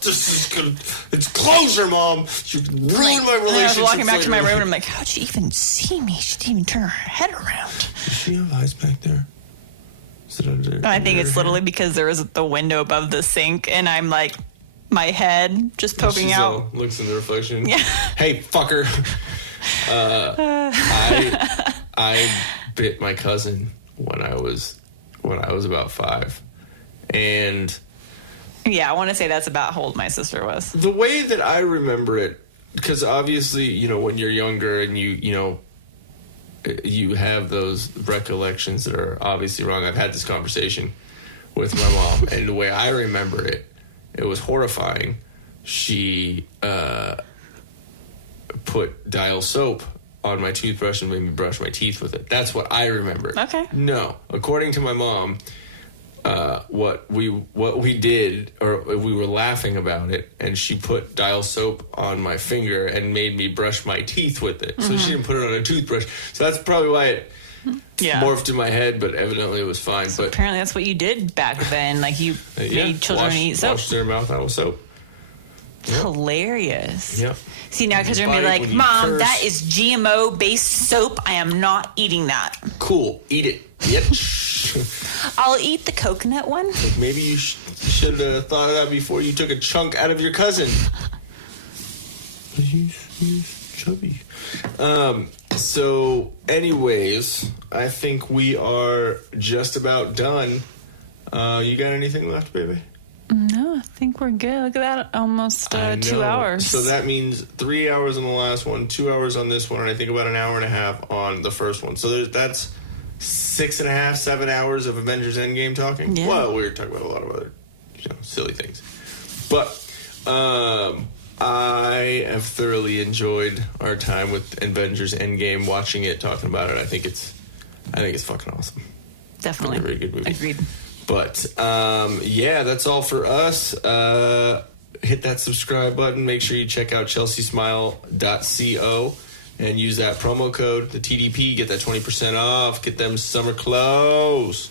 This is good. It's closure, Mom. You ruined my relationship. I was walking back to my room, and I'm like, how'd she even see me? She didn't even turn her head around. Does she have eyes back there? Is it under? I think it's literally because there was the window above the sink, and I'm my head just poking out. Looks in the reflection. Yeah. Hey, fucker. I bit my cousin when I was about 5, and yeah, I want to say that's about how old my sister was. The way that I remember it, because obviously, when you're younger and you have those recollections that are obviously wrong. I've had this conversation with my mom, and the way I remember it, it was horrifying. She put Dial soap on my toothbrush and made me brush my teeth with it. That's what I remember. Okay. No, according to my mom, what we did, or we were laughing about it, and she put Dial soap on my finger and made me brush my teeth with it. So she didn't put it on a toothbrush. So that's probably why morphed in my head, but evidently it was fine. So but apparently that's what you did back then. Like you made children eat soap. Wash their mouth out with soap. Yep. Hilarious. Yep. See, now because you're going to be like, Mom, that is GMO-based soap. I am not eating that. Cool. Eat it. Yep. I'll eat the coconut one. Like maybe you should have thought of that before you took a chunk out of your cousin. He's chubby. So, anyways, I think we are just about done. You got anything left, baby? No, I think we're good. Look at that. Almost 2 hours. So that means 3 hours on the last one, 2 hours on this one, and I think about an hour and a half on the first one. So that's 6.5, 7 hours of Avengers Endgame talking. Yeah. Well, we were talking about a lot of other silly things. But I have thoroughly enjoyed our time with Avengers Endgame, watching it, talking about it. I think it's fucking awesome. Definitely. A very good movie. Agreed. But, that's all for us. Hit that subscribe button. Make sure you check out chelseasmile.co and use that promo code, the TDP. Get that 20% off. Get them summer clothes.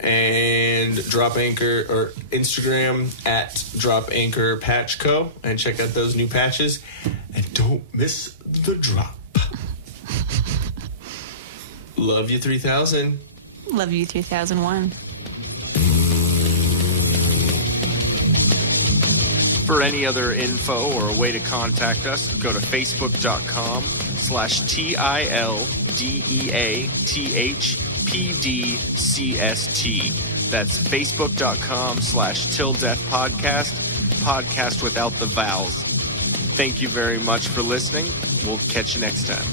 And Drop Anchor or Instagram at Drop Anchor Patch Co. And check out those new patches. And don't miss the drop. Love you 3000. Love you 3001. For any other info or a way to contact us, go to facebook.com/TILDEATHPDCST. That's facebook.com/TillDeathPodcast, podcast without the vowels. Thank you very much for listening. We'll catch you next time.